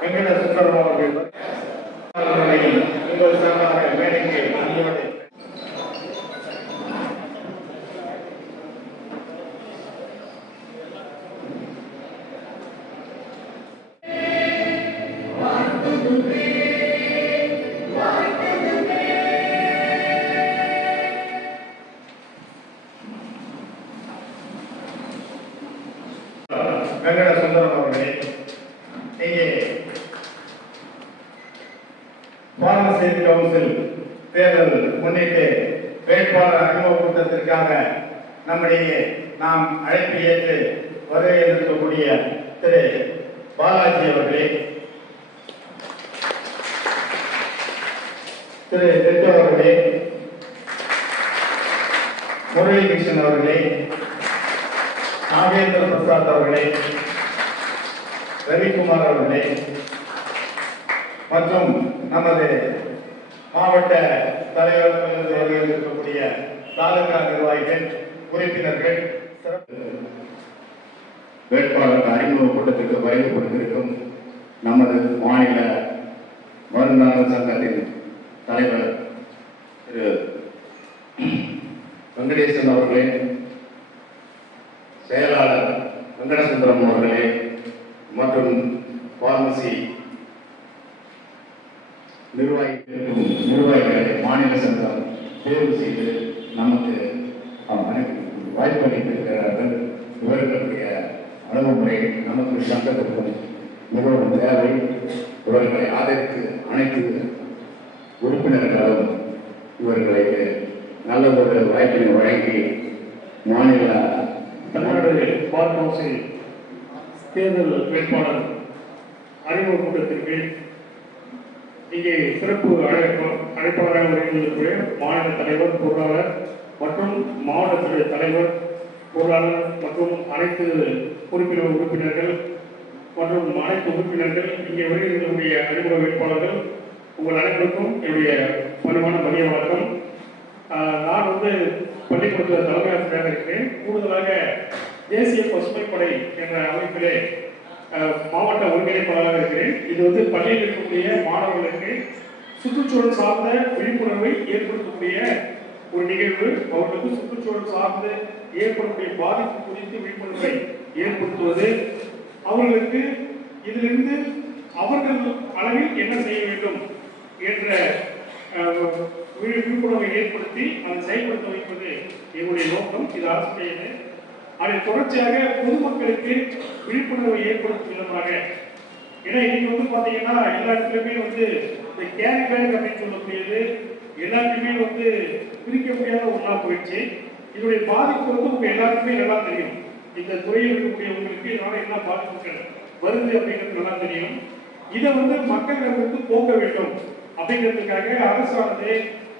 வெங்கட சுந்தரம் அவர்கள் உங்கள் சார்பாக மேடைக்கு அணியோடு வெங்கட சுந்தரம் அவர்களே, இங்கே பார்மசி கவுன்சில் தேர்தல் முன்னிட்டு வேட்பாளர் அறிமுக கூட்டத்திற்காக நம்முடைய நாம் அழைப்பு ஏற்று வருகை இருக்கக்கூடிய திரு பாலாஜி அவர்களே, திரு திட்டு அவர்களே, முரளி கிருஷ்ணன் அவர்களே, நாகேந்திர பிரசாத் அவர்களே, ரவிக்குமார் அவர்களே மற்றும் நமது மாவட்ட தலைவர்கள் இருக்கக்கூடிய தாலுகா நிர்வாகிகள், உறுப்பினர்கள், வேட்பாளர் அறிமுக கூட்டத்திற்கு வருகை கொடுத்திருக்கும் நமது மாநில மருந்தாளர் சங்கத்தின் தலைவர் திரு வெங்கடேசன் அவர்களே, செயலாளர் வெங்கடசுந்தரம் அவர்களே மற்றும் பார்மசி நிர்வாகிகளை மாநில சங்கம் தேர்வு செய்து நமக்கு வாய்ப்பளித்திருக்கிறார்கள். இவர்களுடைய அணுகுமுறை நமக்கு சங்கத்திற்கும் மிகவும் தேவை. இவர்களை ஆதரித்து அனைத்து உறுப்பினர்களும் இவர்களுக்கு நல்லதொரு வாய்ப்பினை வழங்கி மாநில தமிழ்நாடு பார் கவுன்சில் தேர்தல் வேட்பாளர் அறிமுக கூட்டத்திற்கு இங்கே சிறப்பு அழைப்பாளராக வருகின்ற மாநில தலைவர், பொருளாளர் மற்றும் மாவட்ட தலைவர், பொருளாளர் மற்றும் அனைத்து உறுப்பினர்கள் மற்றும் அனைத்து உறுப்பினர்கள், இங்கே வருகின்றக்கூடிய அறிமுக வேட்பாளர்கள், உங்கள் அனைவருக்கும் என்னுடைய பணிவான மதிய வணக்கம். நான் பள்ளிக்கூடத்தில் தலைமை ஆசிரியராக இருக்கிறேன். கூடுதலாக தேசிய பசுமைப்படை என்ற அமைப்பிலே மாவட்ட ஒருங்கிணைப்பாளராக இருக்கிறேன். இது பள்ளியில் இருக்கக்கூடிய மாணவர்களுக்கு சுற்றுச்சூழல் சார்ந்த விழிப்புணர்வை ஏற்படுத்தக்கூடிய ஒரு நிகழ்வு. அவர்களுக்கு சுற்றுச்சூழல் சார்ந்து ஏற்படக்கூடிய பாதிப்பு குறித்து விழிப்புணர்வை ஏற்படுத்துவது, அவர்களுக்கு இதிலிருந்து அவர்கள் அளவில் என்ன செய்ய வேண்டும் என்ற விழிப்புணர்வை ஏற்படுத்தி அதை செயல்படுத்த வைப்பது எங்களுடைய நோக்கம். இது அரசுடையது. அதை தொடர்ச்சியாக பொதுமக்களுக்கு விழிப்புணர்வை ஏற்படுத்தும் விதமாக, ஏன்னா இன்னைக்கு பார்த்தீங்கன்னா எல்லா இடத்துலையுமே இந்த கேரி பேக் அப்படின்னு சொல்லக்கூடியது எல்லாருக்குமே பிரிக்க முடியாத ஒன்றா போயிடுச்சு. இதனுடைய பாதிப்பு உங்க எல்லாருக்குமே நல்லா தெரியும். இந்த துறையில் இருக்கக்கூடியவங்களுக்கு இதனால என்ன பாதிப்புகள் வருது அப்படிங்கிறது நல்லா தெரியும். இதை மக்களிடமிருந்து போக்க வேண்டும் அப்படிங்கிறதுக்காக அரசானது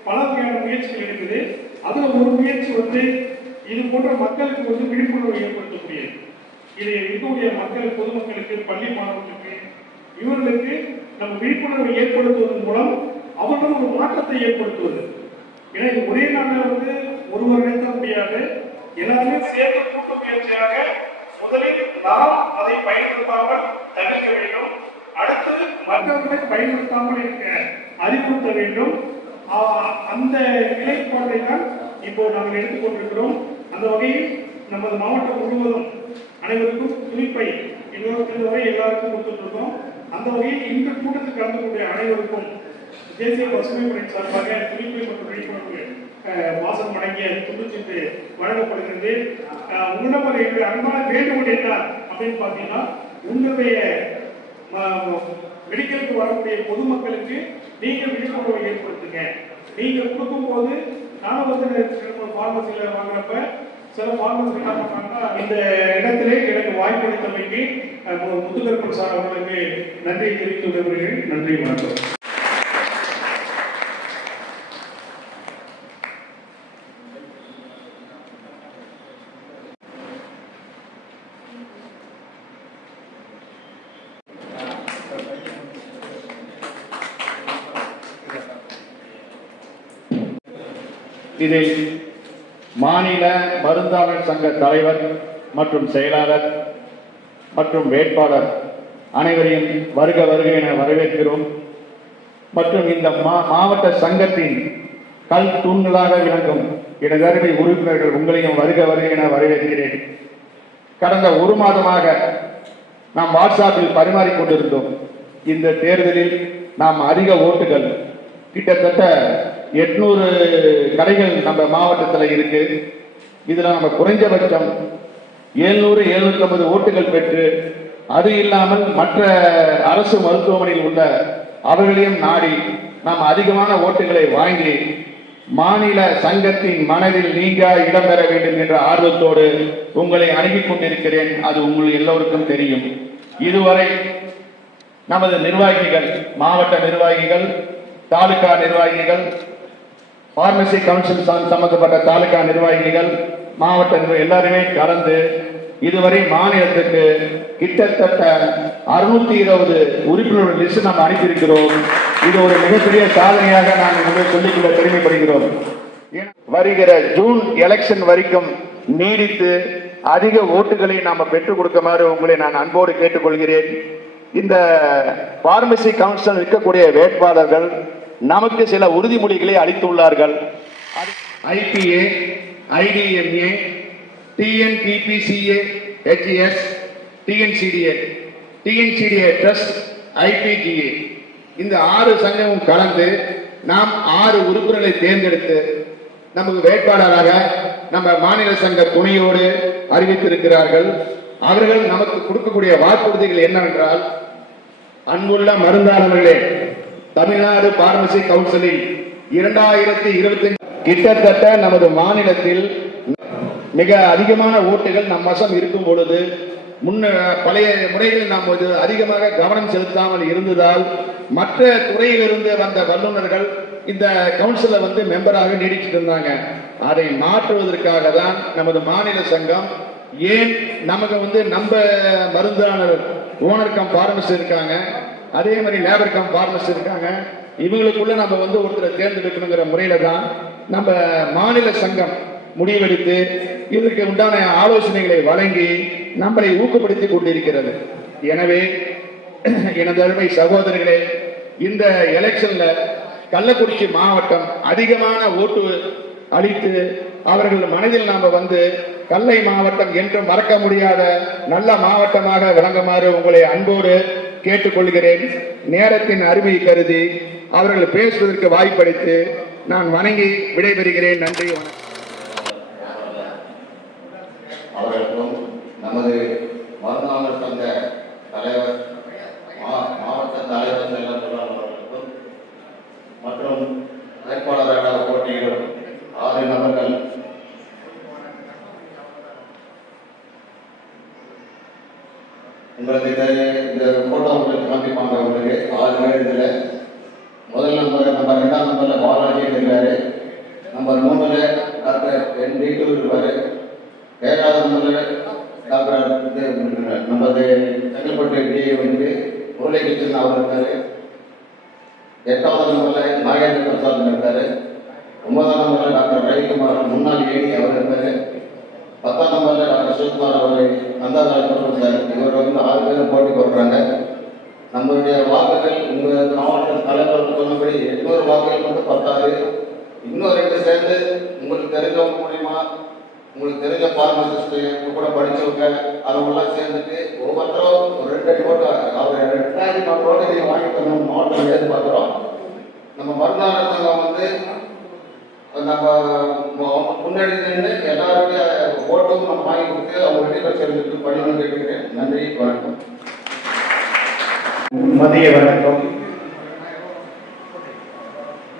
பல வகையான முயற்சிகள் இருக்குது. அதுல ஒரு முயற்சி இது போன்ற மக்களுக்கு விழிப்புணர்வு ஏற்படுத்தக்கூடியது. இது இருக்கக்கூடிய மக்கள், பொதுமக்களுக்கு, பள்ளி மாணவர்களுக்கு, இவர்களுக்கு நம்ம விழிப்புணர்வை ஏற்படுத்துவதன் மூலம் அவர்கள் ஒரு மாற்றத்தை ஏற்படுத்துவது. ஏன்னா இது ஒரே நாளில் ஒருவர் நினைக்க முடியாது. எல்லாருமே சேர்ந்து கூட்டு முயற்சியாக முதலில் நாம் அதை பயன்படுத்தாமல் தடுக்க வேண்டும். அடுத்து மற்றவர்களை பயன்படுத்தாமல் இருக்க அறிவுறுத்த வேண்டும். அந்த நிலைப்பாட்டை தான் இப்போ நாங்கள் எடுத்துக்கொண்டிருக்கிறோம். அந்த வகையில் நமது மாவட்டம் முழுவதும் அனைவருக்கும் துணிப்பை இதுவரை எல்லாருக்கும் கொடுத்துருக்கோம். அந்த வகையில் இந்த கூட்டத்தில் கலந்து கொண்ட அனைவருக்கும் தேசிய பசுமைப்படை சார்பாக துணிப்பை மற்றும் விழிப்புணர்வு வாசம் வழங்கிய துண்டுச்சீட்டு வழங்கப்படுகிறது. உங்களிடம் என்னுடைய அன்பான வேண்டுகோள் என்ன அப்படின்னு பார்த்தீங்கன்னா, உங்களுடைய மெடிக்கலுக்கு வரக்கூடிய பொதுமக்களுக்கு நீங்க விழிப்புணர்வை ஏற்படுத்துங்க. நீங்க கொடுக்கும் போது நானும் பார்மசியில வாங்குறப்ப சில பார்மசி என்ன பண்றாங்கன்னா, இந்த இடத்திலே எனக்கு வாய்ப்பளித்தமைக்கு முத்துகருப்பன் சார் அவர்களுக்கு நன்றி தெரிவித்து விடுகிறேன். நன்றி, வணக்கம். இதில் மாநில மருந்தாளர் சங்க தலைவர் மற்றும் செயலாளர் மற்றும் வேட்பாளர் அனைவரையும் வருக வருக என வரவேற்கிறோம். மற்றும் இந்த மாவட்ட சங்கத்தின் கல் தூண்களாக விளங்கும் எனதருமை உறுப்பினர்கள் உங்களையும் வருக வருக என வரவேற்கிறேன். கடந்த ஒரு மாதமாக நாம் வாட்ஸ்அப்பில் பரிமாறிக்கொண்டிருந்தோம். இந்த தேர்தலில் நாம் அதிக ஓட்டுகள் கிட்டத்தட்ட 800 கடைகள் நம்ம மாவட்டத்தில் இருக்கு. இதுல நம்ம குறைஞ்சபட்சம் 700-750 ஓட்டுகள் பெற்று, அது இல்லாமல் மற்ற அரசு மருத்துவமனையில் உள்ள அவர்களையும் நாடி நாம் அதிகமான ஓட்டுகளை வாங்கி மாநில சங்கத்தின் மனதில் நீங்க இடம்பெற வேண்டும் என்ற ஆர்வத்தோடு உங்களை அணுகிக் கொண்டிருக்கிறேன். அது உங்கள் எல்லோருக்கும் தெரியும். இதுவரை நமது நிர்வாகிகள், மாவட்ட நிர்வாகிகள், தாலுகா நிர்வாகிகள், பார்மசி கவுன்சில் சம்பந்தப்பட்ட தாலுகா நிர்வாகிகள், மாவட்ட நிர்வாகிகள் எல்லாருமே கலந்து இதுவரை மாநிலத்துக்கு கிட்டத்தட்ட 620 உறுப்பினர்கள் லிஸ்ட் நாம் அனுப்பியிருக்கிறோம். இது ஒரு மிகப்பெரிய சாதனையாக நான் உங்களுக்கு சொல்லிக்கொள்ள பெருமைப்படுகிறோம். வருகிற ஜூன் எலெக்ஷன் வரைக்கும் நீடித்து அதிக ஓட்டுகளை நாம் பெற்றுக் கொடுக்குமாறு உங்களை நான் அன்போடு கேட்டுக்கொள்கிறேன். இந்த பார்மசி கவுன்சில் இருக்கக்கூடிய வேட்பாளர்கள் நமக்கு சில உறுதிமொழிகளை அளித்துள்ளார்கள். IPA, IDMA, TNPPCA, HES, TNCDA Trust, IPGA இந்த 6 சங்கமும் கலந்து நாம் 6 உறுப்பினர்களை தேர்ந்தெடுத்து நமக்கு வேட்பாளராக நம்ம மாநில சங்க துணையோடு அறிவித்திருக்கிறார்கள். அவர்கள் நமக்கு கொடுக்கக்கூடிய வாக்குறுதிகள் என்னவென்றால், அன்புள்ள மருந்தாளர்களே, தமிழ்நாடு பார்மசி கவுன்சிலில் 2025 கிட்டத்தட்ட நமது மாநிலத்தில் மிக அதிகமான ஓட்டுகள் நம் வசம் இருக்கும் பொழுது பழைய முறைகளில் நாம் அதிகமாக கவனம் செலுத்தாமல் இருந்ததால் மற்ற துறையிலிருந்து வந்த வல்லுநர்கள் இந்த கவுன்சில மெம்பராக நீடிச்சிட்டு இருந்தாங்க. அதை மாற்றுவதற்காக தான் நமது மாநில சங்கம், ஏன் நமக்கு நம்ம மருந்தாளர் ஓனர் கம் பார்மசி இருக்காங்க, அதே மாதிரி லேபர் கம் பார்மசி இருக்காங்க, இவங்களுக்குள்ள நம்ம ஒருத்தரை தேர்ந்தெடுக்கணுங்கிற முறையில தான் நம்ம மாநில சங்கம் முடிவெடுத்து இதற்கு உண்டான ஆலோசனைகளை வழங்கி நம்மளை ஊக்கப்படுத்திக் கொண்டிருக்கிறது. எனவே எனது அருமை சகோதரர்களே, இந்த எலெக்ஷன்ல கள்ளக்குறிச்சி மாவட்டம் அதிகமான ஓட்டு அளித்து அவர்கள் மனதில் நாம கல்லை மாவட்டம் என்று மறக்க முடியாத நல்ல மாவட்டமாக விளங்குமாறு உங்களை அன்போடு கேட்டுக்கொள்கிறேன். நேரத்தின் அருமை கருதி அவர்கள் பேசுவதற்கு வாய்ப்பளித்து நான் வணங்கி விடைபெறுகிறேன். நன்றி, வணக்கம். அவர்களுக்கும் நமது மருந்தாளர் சங்க தலைவர், மாவட்ட தலைவர் செல்வம் அவர்களுக்கும் மற்றும் வேட்பாளராக போட்டியிடும் 6 நபர்கள் உங்களுக்கு இந்த போட்டோ உங்களுக்கு காமிப்பாங்க. உங்களுக்கு 6 பேர் இதில் முதல் நம்பர், நம்பர் 2ஆம் நம்பரில் பாலாஜி இருக்காரு, நம்பர் 3ல் டாக்டர் ND2 இருப்பார், 7வது நம்பரில் டாக்டர் நமது செங்கல்பட்டு DA முரளிகிருஷ்ணன் அவர் இருக்காரு, 8வது நம்பரில் நாகேந்திர பிரசாத் இருக்காரு, 9ஆம் நம்பரில் டாக்டர் ரவிக்குமார் முன்னாள் AD அவர் இருக்காரு, 10ஆம் நம்பரில் டாக்டர் சிவகுமார் அவர் நந்தாதாரி சார். இவர் 6 பேரும் போட்டி போடுறாங்க. நம்மளுடைய வாக்குகள் உங்கள் மாவட்ட தலைவர் சொன்னபடி 800 வாக்குகள் பத்தாது. இன்னும் 2 சேர்ந்து உங்களுக்கு தெரிஞ்சவங்க மூலியமா, உங்களுக்கு தெரிஞ்ச பார்மசிஸ்ட் கூட படிச்சவங்க அவங்கெல்லாம் சேர்ந்துட்டு ஒவ்வொருத்தரும் ஒரு 2 ஓட்டு, அவர் 2000 ஓட்டு நீங்கள் வாங்கி தரணும் மாவட்டம் எதிர்பார்க்குறோம். நம்ம மருந்தாளர் சங்கம் நம்ம முன்னாடி நின்று எல்லாருடைய ஓட்டும் நம்ம வாங்கி கொடுத்து அவங்க வெற்றி பெற்று படிக்கணும்னு கேட்டுக்கிறேன். நன்றி, வணக்கம். மதிய வணக்கம்.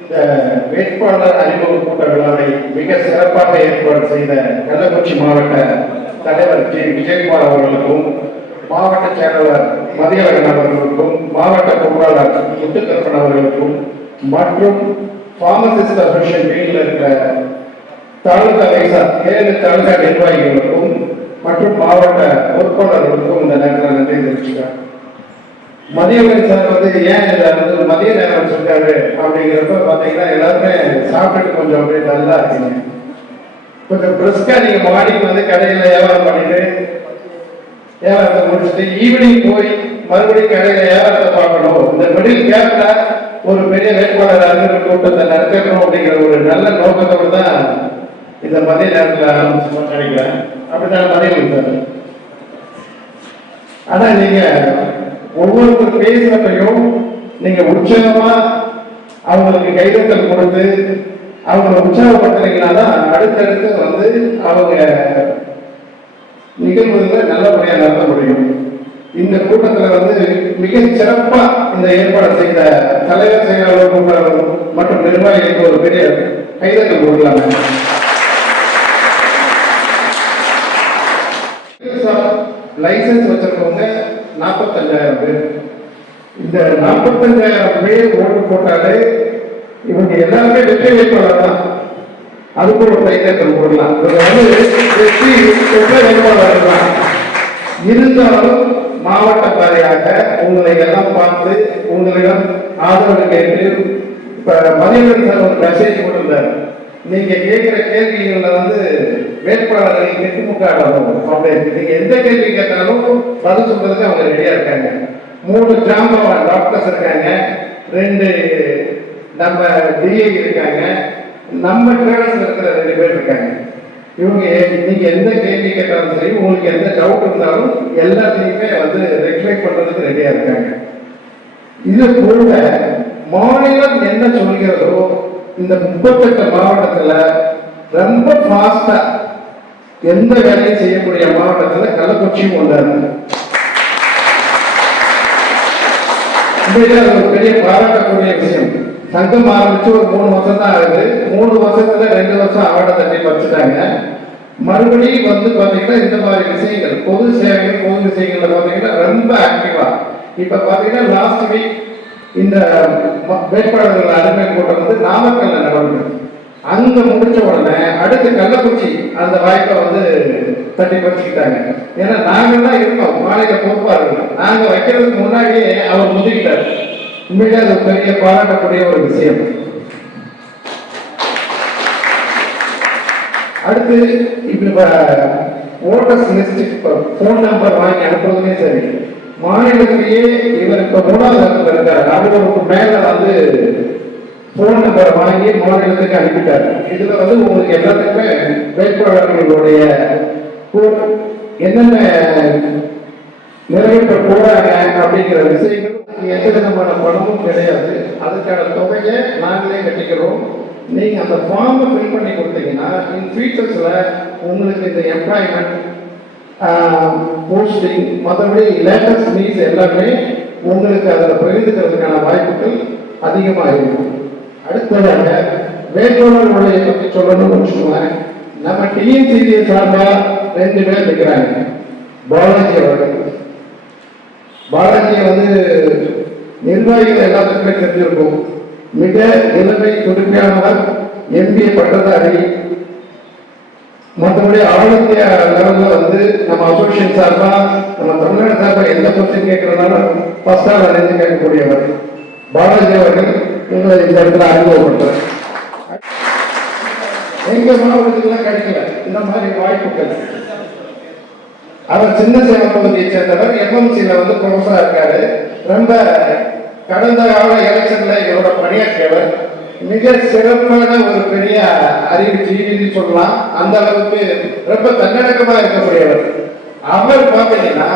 இந்த வேட்பாளர் அறிமுக கூட்ட விழாவை மிக சிறப்பாக ஏற்பாடு செய்த கள்ளக்குறிச்சி மாவட்ட தலைவர் விஜயகுமார் அவர்களுக்கும், மாவட்ட செயலாளர் மதியழகன் அவர்களுக்கும், மாவட்ட பொருளாளர் முத்துக்கருப்பன் அவர்களுக்கும் மற்றும் பார்மசிஸ்ட் அசோசியேஷன் வீட்டில் இருக்கிற தாலுகா 7 தாலுகா நிர்வாகிகளுக்கும் மற்றும் மாவட்ட பொறுப்பாளர்களுக்கும் இந்த நேரத்தில் நன்றி தெரிவிச்சுக்கிறேன். மதியழகன் சார் ஏன் இதை மதிய நேரம் சொல்றாரு அப்படிங்கிறப்ப பார்த்தீங்கன்னா எல்லாருமே சாப்பிட்டுட்டு கொஞ்சம் அப்படியே நல்லா இருக்கீங்க. கொஞ்சம் பிரிஸ்கா நீங்க மாடிக்கு கடையில் வியாபாரம் பண்ணிட்டு வியாபாரத்தை முடிச்சுட்டு ஈவினிங் போய் மறுபடியும் கடையில ஏறத்தை பார்க்கணும், இந்த மிடில் கேப்ல ஒரு பெரிய வேட்பாளர் அறிஞர் கூட்டத்தை நடத்தணும் அப்படிங்கிற ஒரு நல்ல நோக்கத்தோடு தான் இந்த மதிய நேரத்தில் ஆரம்பிச்சு நினைக்கிறேன். அப்படித்தான் மதியம் சார். ஆனா நீங்க ஒவ்வொருத்தர் பேசுறப்பையும் நீங்க உற்சாகமா அவங்களுக்கு கைதட்டல் கொடுத்து அவங்களை உற்சாகப்படுத்துறீங்கன்னா தான் அடுத்தடுத்து வந்து அவங்க நிகழ்வுகளை நல்லபடியாக நடத்த முடியும். இந்த கூட்டத்தில் வந்து மிக சிறப்பா இந்த ஏற்பாடு செய்த தலைவர், செயலாளர், கூட்டாளர் மற்றும் நிர்வாகிகளுக்கு ஒரு பெரிய கைதட்டல் கொடுக்கலாங்க. லைசன்ஸ் வச்சிருக்கவங்க 45,000 பேர். இந்த 45,000 பேர் ஓட்டு போட்டாலே இவங்க எல்லாருமே வெற்றி வேட்பாளர் தான். அதுக்கு ஒரு கைதட்டல் கொடுக்கலாம். வெற்றி வேட்பாளர் தான். இருந்தாலும் மாவட்ட வாரியாக உங்களை எல்லாம் பார்த்து உங்களிடம் ஆதரவு கேட்டு இப்ப மதியம் சார் ஒரு மெசேஜ் கொடுத்திருந்தார். நீங்க கேட்கிற கேள்விகள்ல வந்து வேட்பாளர்களை கெட்டுமுக்காடும் அப்படின்னு நீங்க எந்த கேள்வி கேட்டாலும் பதில் சொல்றதுக்கு அவங்க ரெடியா இருக்காங்க. 3 ஜாம்பவான் டாக்டர்ஸ் இருக்காங்க, 2 நம்ம டிஐ இருக்காங்க, நம்ம ட்ரேடர்ஸ் இருக்கிற 2 பேர் இருக்காங்க. இவங்க நீங்க எந்த கேள்வி கேட்டாலும் சரி, உங்களுக்கு எந்த டவுட் இருந்தாலும் எல்லாத்தையுமே வந்து ரெக்டிஃபை பண்றதுக்கு ரெடியா இருக்காங்க. இது போல மாநிலம் என்ன சொல்கிறதோ இந்த 38 மாவட்டத்துல ரொம்ப ஃபாஸ்டா எந்த வேலையும் செய்யக்கூடிய மாவட்டத்துல கள்ளக்குறிச்சியும் ஒன்றாரு. ஒரு பெரிய பாராட்டக்கூடிய விஷயம். சங்கம் ஆரம்பிச்சு ஒரு 3 வருஷம் தான் ஆகுது. 3 வருஷத்துல 2 வருஷம் அவார்டை தட்டி பறிச்சுட்டாங்க. மறுபடியும் வந்து பாத்தீங்கன்னா இந்த மாதிரி விஷயங்கள், பொது சேவைகள், பொது விஷயங்கள்ல பாத்தீங்கன்னா ரொம்ப ஆக்டிவா. இப்ப பாத்தீங்கன்னா லாஸ்ட் வீக் இந்த வேட்பாளர்கள் அறிமுக கூட்டம் வந்து நாமக்கல்ல நடந்தது. அங்க முடிச்ச உடனே அடுத்து கள்ளக்குறிச்சி அந்த வாய்ப்பை வந்து தட்டி பறிச்சுக்கிட்டாங்க. ஏன்னா நாங்க தான் இருக்கோம் மாநில பொறுப்பாளர்கள், நாங்க வைக்கிறதுக்கு முன்னாடியே அவர் முதிக்கிட்டார். உண்மையிலே அது பெரிய பாராட்டக்கூடிய ஒரு விஷயம். அடுத்து இப்ப ஓட்டர்ஸ் லிஸ்ட் போன் நம்பர் வாங்கி அனுப்புறதுமே சரி, மாநிலத்திலேயே இவர் இப்ப 3வது இடத்துல இருக்காரு. அவருக்கு மேல வந்து போன் நம்பர் வாங்கி மாநிலத்துக்கு அனுப்பிட்டாரு. இதுல வந்து உங்களுக்கு எல்லாத்துக்குமே வேட்பாளர்களுடைய என்னென்ன நிறைவேற்ற போறாங்க அப்படிங்கிற விஷயங்கள் எந்த விதமான பணமும் கிடையாது. அதுக்கான தொகையை நாங்களே கட்டிக்கிறோம். நீங்க அந்த ஃபார்மை ஃபில் பண்ணி கொடுத்தீங்கன்னா இன் ஃபியூச்சர்ஸ்ல உங்களுக்கு இந்த எம்ப்ளாய்மெண்ட், போஸ்டிங், மற்றபடி லேட்டஸ்ட் நியூஸ் எல்லாமே உங்களுக்கு அதில் பகிர்ந்துக்கிறதுக்கான வாய்ப்புகள் அதிகமாக இருக்கும். அடுத்ததாக வேட்பாளர்களுடைய பற்றி சொல்லணும்னு வச்சுக்கோங்க. நம்ம டிஎன்சிஏ சார்பாக 2 பேர் இருக்கிறாங்க. பாலாஜி அவர்கள். பாலாஜியை வந்து நிர்வாகிகள் எல்லாத்துக்குமே தெரிஞ்சிருக்கும். மிக இளமை துடிமையானவர், எம்பிஏ பட்டதாரி. மற்றபடி ஆல் இந்தியா லெவலில் வந்து நம்ம அசோசியேஷன் சார்பா, நம்ம தமிழ்நாடு சார்பா எந்த கொஸ்டின் கேட்கறதுனாலும் ஃபர்ஸ்டா அறிந்து கேட்கக்கூடியவர் பாலாஜி அவர்கள். உங்களை இந்த இடத்துல அறிமுகப்படுத்துறேன். எங்க மாவட்டத்துக்குலாம் கிடைக்கல இந்த மாதிரி வாய்ப்புகள். அவர் சின்ன சேலம் பகுதியை சேர்ந்தவர். எம்எம்சியில வந்து ப்ரொஃபஸரா இருக்காரு. ரொம்ப கடந்த கால எலெக்ஷன்ல இவரோட பணியாற்றியவர். மிக சிறப்பான ஒரு பெரிய அறிவு ஜீவின்னு சொல்லலாம். அந்த அளவுக்கு ரொம்ப தன்னடக்கமா இருக்கக்கூடியவர். அவர் பார்த்தீங்கன்னா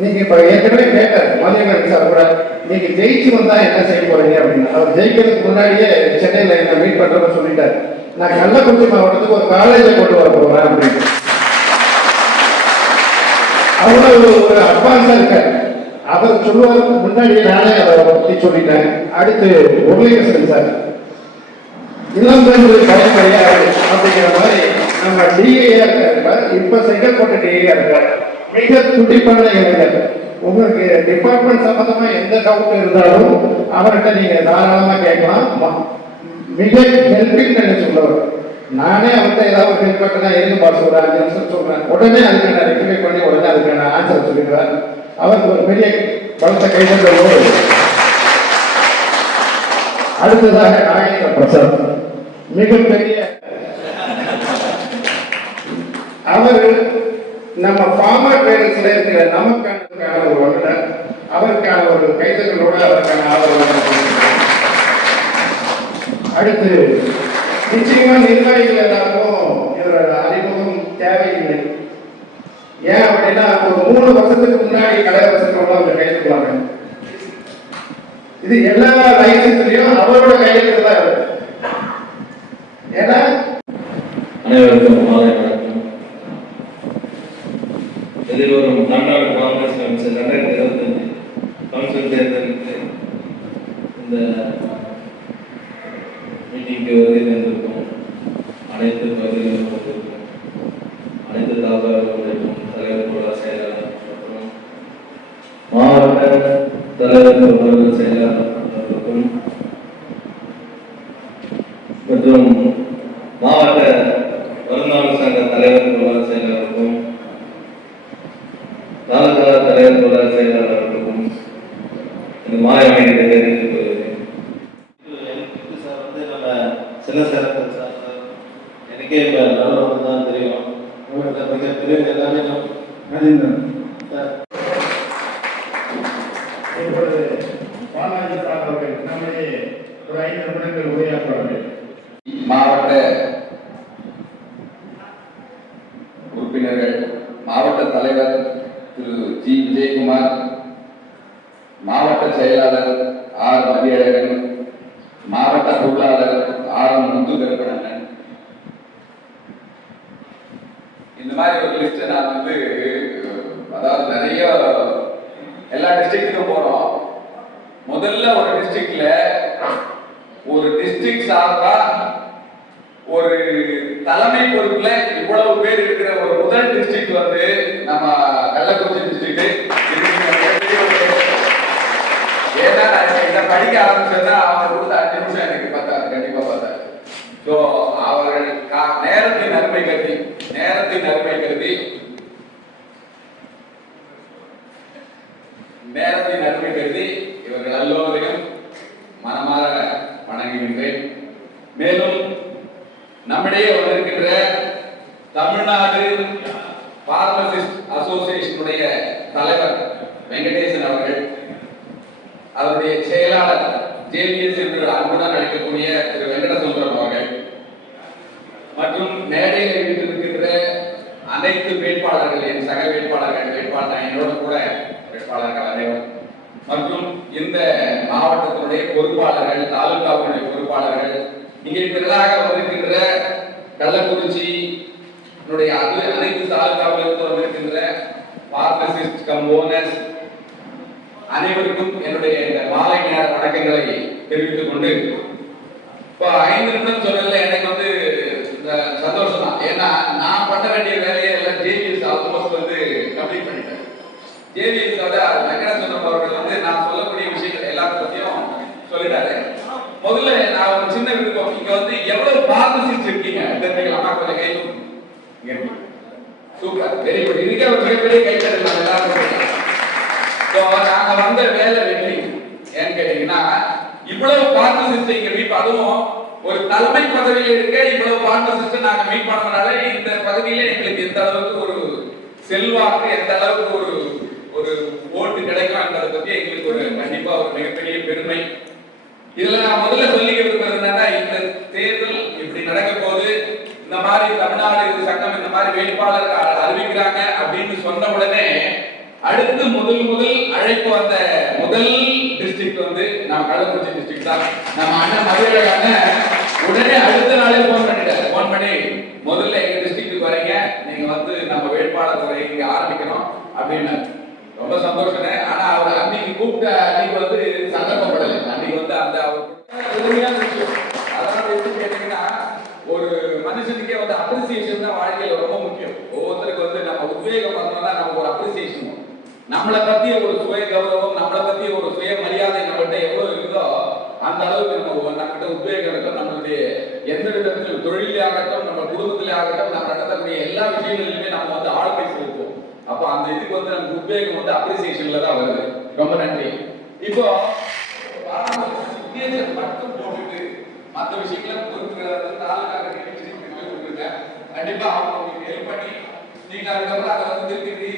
நீங்க இப்ப ஏற்கனவே கேட்டார் மதியம் சார் கூட, நீங்க ஜெயிச்சு வந்தா என்ன செய்ய போறீங்க அப்படின்னு. அவர் ஜெயிக்கிறதுக்கு முன்னாடியே சென்னையில என்ன மீட் பண்றத சொல்லிட்டார். நான் கள்ளக்குறிச்சி மாவட்டத்துக்கு ஒரு காலேஜை கொண்டு வர போறேன் அப்படின்னு. அவ்வளவு ஒரு அட்வான்ஸா இருக்காரு. அவர் சொல்லுவதற்கு முன்னாடியே நானே அதை பற்றி சொல்லிட்டேன். அடுத்து முரளிகிருஷ்ணன் சார், இளம்பெண்கள் பயம் கிடையாது அப்படிங்கிற மாதிரி நம்ம டிஏயா இருக்காரு. இப்ப செங்கல்பட்டு டிஏயா இருக்காரு. மிக துடிப்பான இளைஞர். உங்களுக்கு டிபார்ட்மெண்ட் சம்பந்தமா எந்த டவுட் இருந்தாலும் அவர்கிட்ட நீங்க தாராளமா கேட்கலாம். மிக ஹெல்பிங் சொல்லுவார். நானே அவர்கிட்ட ஏதாவது ஹெல்ப் பண்ணா எதுக்கு பாஸ் ஒரு 5 நிமிஷம் சொல்றேன், உடனே அதுக்கான ரெக்டிஃபை பண்ணி உடனே அதுக்கான ஆன்சர் சொல்லிடுவார். அவருக்கு ஒரு பெரிய பலத்த கைதட்டலோடு. அடுத்ததாக நாகேந்திர பிரசாத், மிகப்பெரிய அவர் நம்ம ஃபார்மர் ட்ரேடர்ஸ்ல இருக்கிற நமக்கான சிறப்பான ஒரு வல்லுநர். அவருக்கான ஒரு கைத்தங்களோடு அதற்கான ஆதரவு. அடுத்து நிச்சயமா நிர்வாகிகள் எல்லாருக்கும் இவரோட அறிமுகம் தேவையில்லை. ஏன் அப்படின்னா ஒரு 3 வருஷத்துக்கு முன்னாடி கடை வசதியோட அவங்க கையெழுத்துவாங்க. இது எல்லா லைசன்ஸ்லயும் அவரோட கையெழுத்து தான் இருக்கு. ஏன்னா அனைவருக்கும் மாலை வணக்கம். எதிர்வரும் தமிழ்நாடு காங்கிரஸ் கவுன்சில் 2025 கவுன்சில் தேர்தலுக்கு இந்த மீட்டிங்கு வருகை தந்திருக்கும் அனைத்து பகுதிகளிலும் வந்திருக்கும் அனைத்து தாழ்வாளர்களுக்கும் தலைவர் பொருளாதார செயலாளர் மற்றும் மாவட்ட தலைவர் பொருளாதார செயலாளர்களுக்கும் மற்றும் மாவட்ட வருங்கால சங்க தலைவர் பொருளாதார செயலாளருக்கும் தாலுகா தலைவர் பொருளாதார செயலாளர்களுக்கும் இந்த மாலை வணிகத்தை தெரிவித்துக் கொள்கிறேன். சார் வந்து நம்ம சின்ன சேலத்தில் சார் எனக்கே இப்போ நல்ல தான் தெரியும். மிகப்பெரிய எல்லாமே சார் இப்பொழுது பாலாஜி சார் அவர்கள் நம்முடைய ஒரு 5 நிமிடங்கள் உரையாற்றுவார்கள். மாவட்ட உறுப்பினர்கள், மாவட்ட தலைவர் திரு ஜி விஜயகுமார், மாவட்ட செயலாளர் ஆர் மதியழகன், மாவட்ட பொருளாளர் ஆர் முத்துகருப்பண்ணன், இந்த மாதிரி ஒரு லிஸ்ட் நான் வந்து அதாவது நிறைய எல்லா டிஸ்ட்ரிக்ட்டுக்கும் போறோம். முதல்ல ஒரு டிஸ்ட்ரிக்ட்ல ஒரு டிஸ்ட்ரிக்ட் சார்பா ஒரு தலைமை பொறுப்புல இவ்வளவு பேர் இருக்கிற ஒரு முதல் டிஸ்ட்ரிக்ட் வந்து நம்ம கள்ளக்குறிச்சி டிஸ்ட்ரிக்ட். ஏன்னா நான் இதை படிக்க ஆரம்பிச்சேன்னா அவங்க கொடுத்த 5 நிமிஷம் எனக்கு பார்த்தாரு, கண்டிப்பா பார்த்தாரு. ஸோ அவர்கள் நேரத்தின் அருமை கருதி இவர்கள் எல்லோரையும் மனமாற வணங்குகின்றேன். மேலும் நம்மிடையே வந்திருக்கின்ற தமிழ்நாடு பார்மசிஸ்ட் அசோசியேஷனுடைய தலைவர் வெங்கடேசன் அவர்கள், அவருடைய செயலாளர் ஜேபிஎஸ் என்று அன்புடன் அழைக்கக்கூடிய திரு வெங்கடசுந்தரம் அவர்கள், மற்றும் மேடையில் இருக்கின்ற அனைத்து வேட்பாளர்கள், என் சக வேட்பாளர்கள், என்னோட கூட வேட்பாளர்கள் அனைவரும், மற்றும் இந்த மாவட்டத்தினுடைய பொறுப்பாளர்கள், தாலுகாவுடைய பொறுப்பாளர்கள், இங்கே திரளாக வந்திருக்கின்ற கள்ளக்குறிச்சி அனைத்து தாலுகாவிலிருந்து வந்திருக்கின்ற பார்மசிஸ்ட் கம் ஓனர்ஸ் அனைவருக்கும் என்னுடைய இந்த மாலை நேர வணக்கங்களை தெரிவித்துக் கொண்டு, இப்போ 5 நிமிடம் சொல்லல எனக்கு வந்து சந்தோஷம் தான். ஏன்னா நான் பண்ண வேண்டிய வேலையை எல்லாம் ஜேபிஎஸ் ஆல்மோஸ்ட் வந்து கம்ப்ளீட் பண்ணிட்டேன். ஜேபிஎஸ் வெங்கடசுந்தரம் அவர்கள் வந்து நான் சொல்லக்கூடிய விஷயங்கள் எல்லாத்த பத்தியும் சொல்லிட்டாரு. முதல்ல நான் ஒரு சின்ன விருப்பம், இங்க வந்து எவ்வளவு பார்மசிஸ்ட் இருக்கீங்க தெரிஞ்சுக்கலாமா? கொஞ்சம் கை சூப்பர், வெரி குட். இதுக்கே ஒரு மிகப்பெரிய கைத்தறி நம்ம எல்லாரும். நாங்க வந்த வேலை வெற்றி ஏன்னு கேட்டீங்கன்னா, இவ்வளவு பார்மசிஸ்ட் இங்க மீட், அதுவும் ஒரு தலைமை பதவியில் இருக்க இவ்வளவு பார்மசிஸ்ட் நாங்க மீட் பண்ணனால இந்த பதவியில எங்களுக்கு எந்த அளவுக்கு ஒரு செல்வாக்கு, எந்த அளவுக்கு ஒரு ஓட்டு கிடைக்கும் என்பதை பத்தி எங்களுக்கு ஒரு கண்டிப்பா ஒரு மிகப்பெரிய பெருமை. இதுல நான் முதல்ல சொல்லிக்க விரும்புறது என்னன்னா, இந்த தேர்தல் இப்படி நடக்க போது, இந்த மாதிரி தமிழ்நாடு சங்கம் இந்த மாதிரி வேட்பாளர் அறிவிக்கிறாங்க அப்படின்னு சொன்ன உடனே அடுத்து முதல் அழைப்பு வந்த முதல் டிஸ்ட்ரிக்ட் வந்து நம்ம கள்ளக்குறிச்சி டிஸ்ட்ரிக்ட் தான். நம்ம அண்ணன் மதுரை அண்ணன் உடனே அடுத்த நாளே போன் பண்ணி முதல்ல எங்க டிஸ்ட்ரிக்ட்டுக்கு வரீங்க, நீங்க வந்து நம்ம வேட்பாளர் இங்க ஆரம்பிக்கணும் அப்படின்னு. ரொம்ப சந்தோஷம். ஆனா அவர் அன்னைக்கு கூப்பிட்ட அன்னைக்கு வந்து சந்தர்ப்பப்படலை. அன்னைக்கு வந்து அந்த பெருமையான விஷயம். அதனால எப்படி கேட்டீங்கன்னா, ஒரு மனுஷனுக்கே வந்து அப்ரிசியேஷன் தான் வாழ்க்கையில ரொம்ப முக்கியம். ஒவ்வொருத்தருக்கு வந்து நம்ம உத்வேகம் பண்ணோம்னா நமக்கு ஒரு அப்ரிசியேஷன், நம்மளை பத்தி ஒரு சுய கௌரவம், நம்மளை பத்தி ஒரு சுய மரியாதை நம்மகிட்ட எவ்வளவு இருக்குதோ அந்த அளவுக்கு நம்மகிட்ட உத்வேகம் இருக்கும். நம்மளுடைய எந்த விதத்தில் தொழிலே ஆகட்டும், நம்ம குடும்பத்திலே ஆகட்டும், நம்ம நடத்தக்கூடிய எல்லா விஷயங்களிலுமே நம்ம வந்து ஆளுமை செலுத்துவோம். அப்ப அந்த இதுக்கு வந்து நமக்கு உத்வேகம் வந்து அப்ரிசியேஷன்ல தான் வருது. ரொம்ப நன்றி. இப்போ மட்டும் போட்டுட்டு மற்ற விஷயங்களை பொறுத்துக்கிறது கண்டிப்பா அவங்க உங்களுக்கு ஹெல்ப் பண்ணி நீங்க அதுக்கப்புறம் அதை வந்து திருப்பி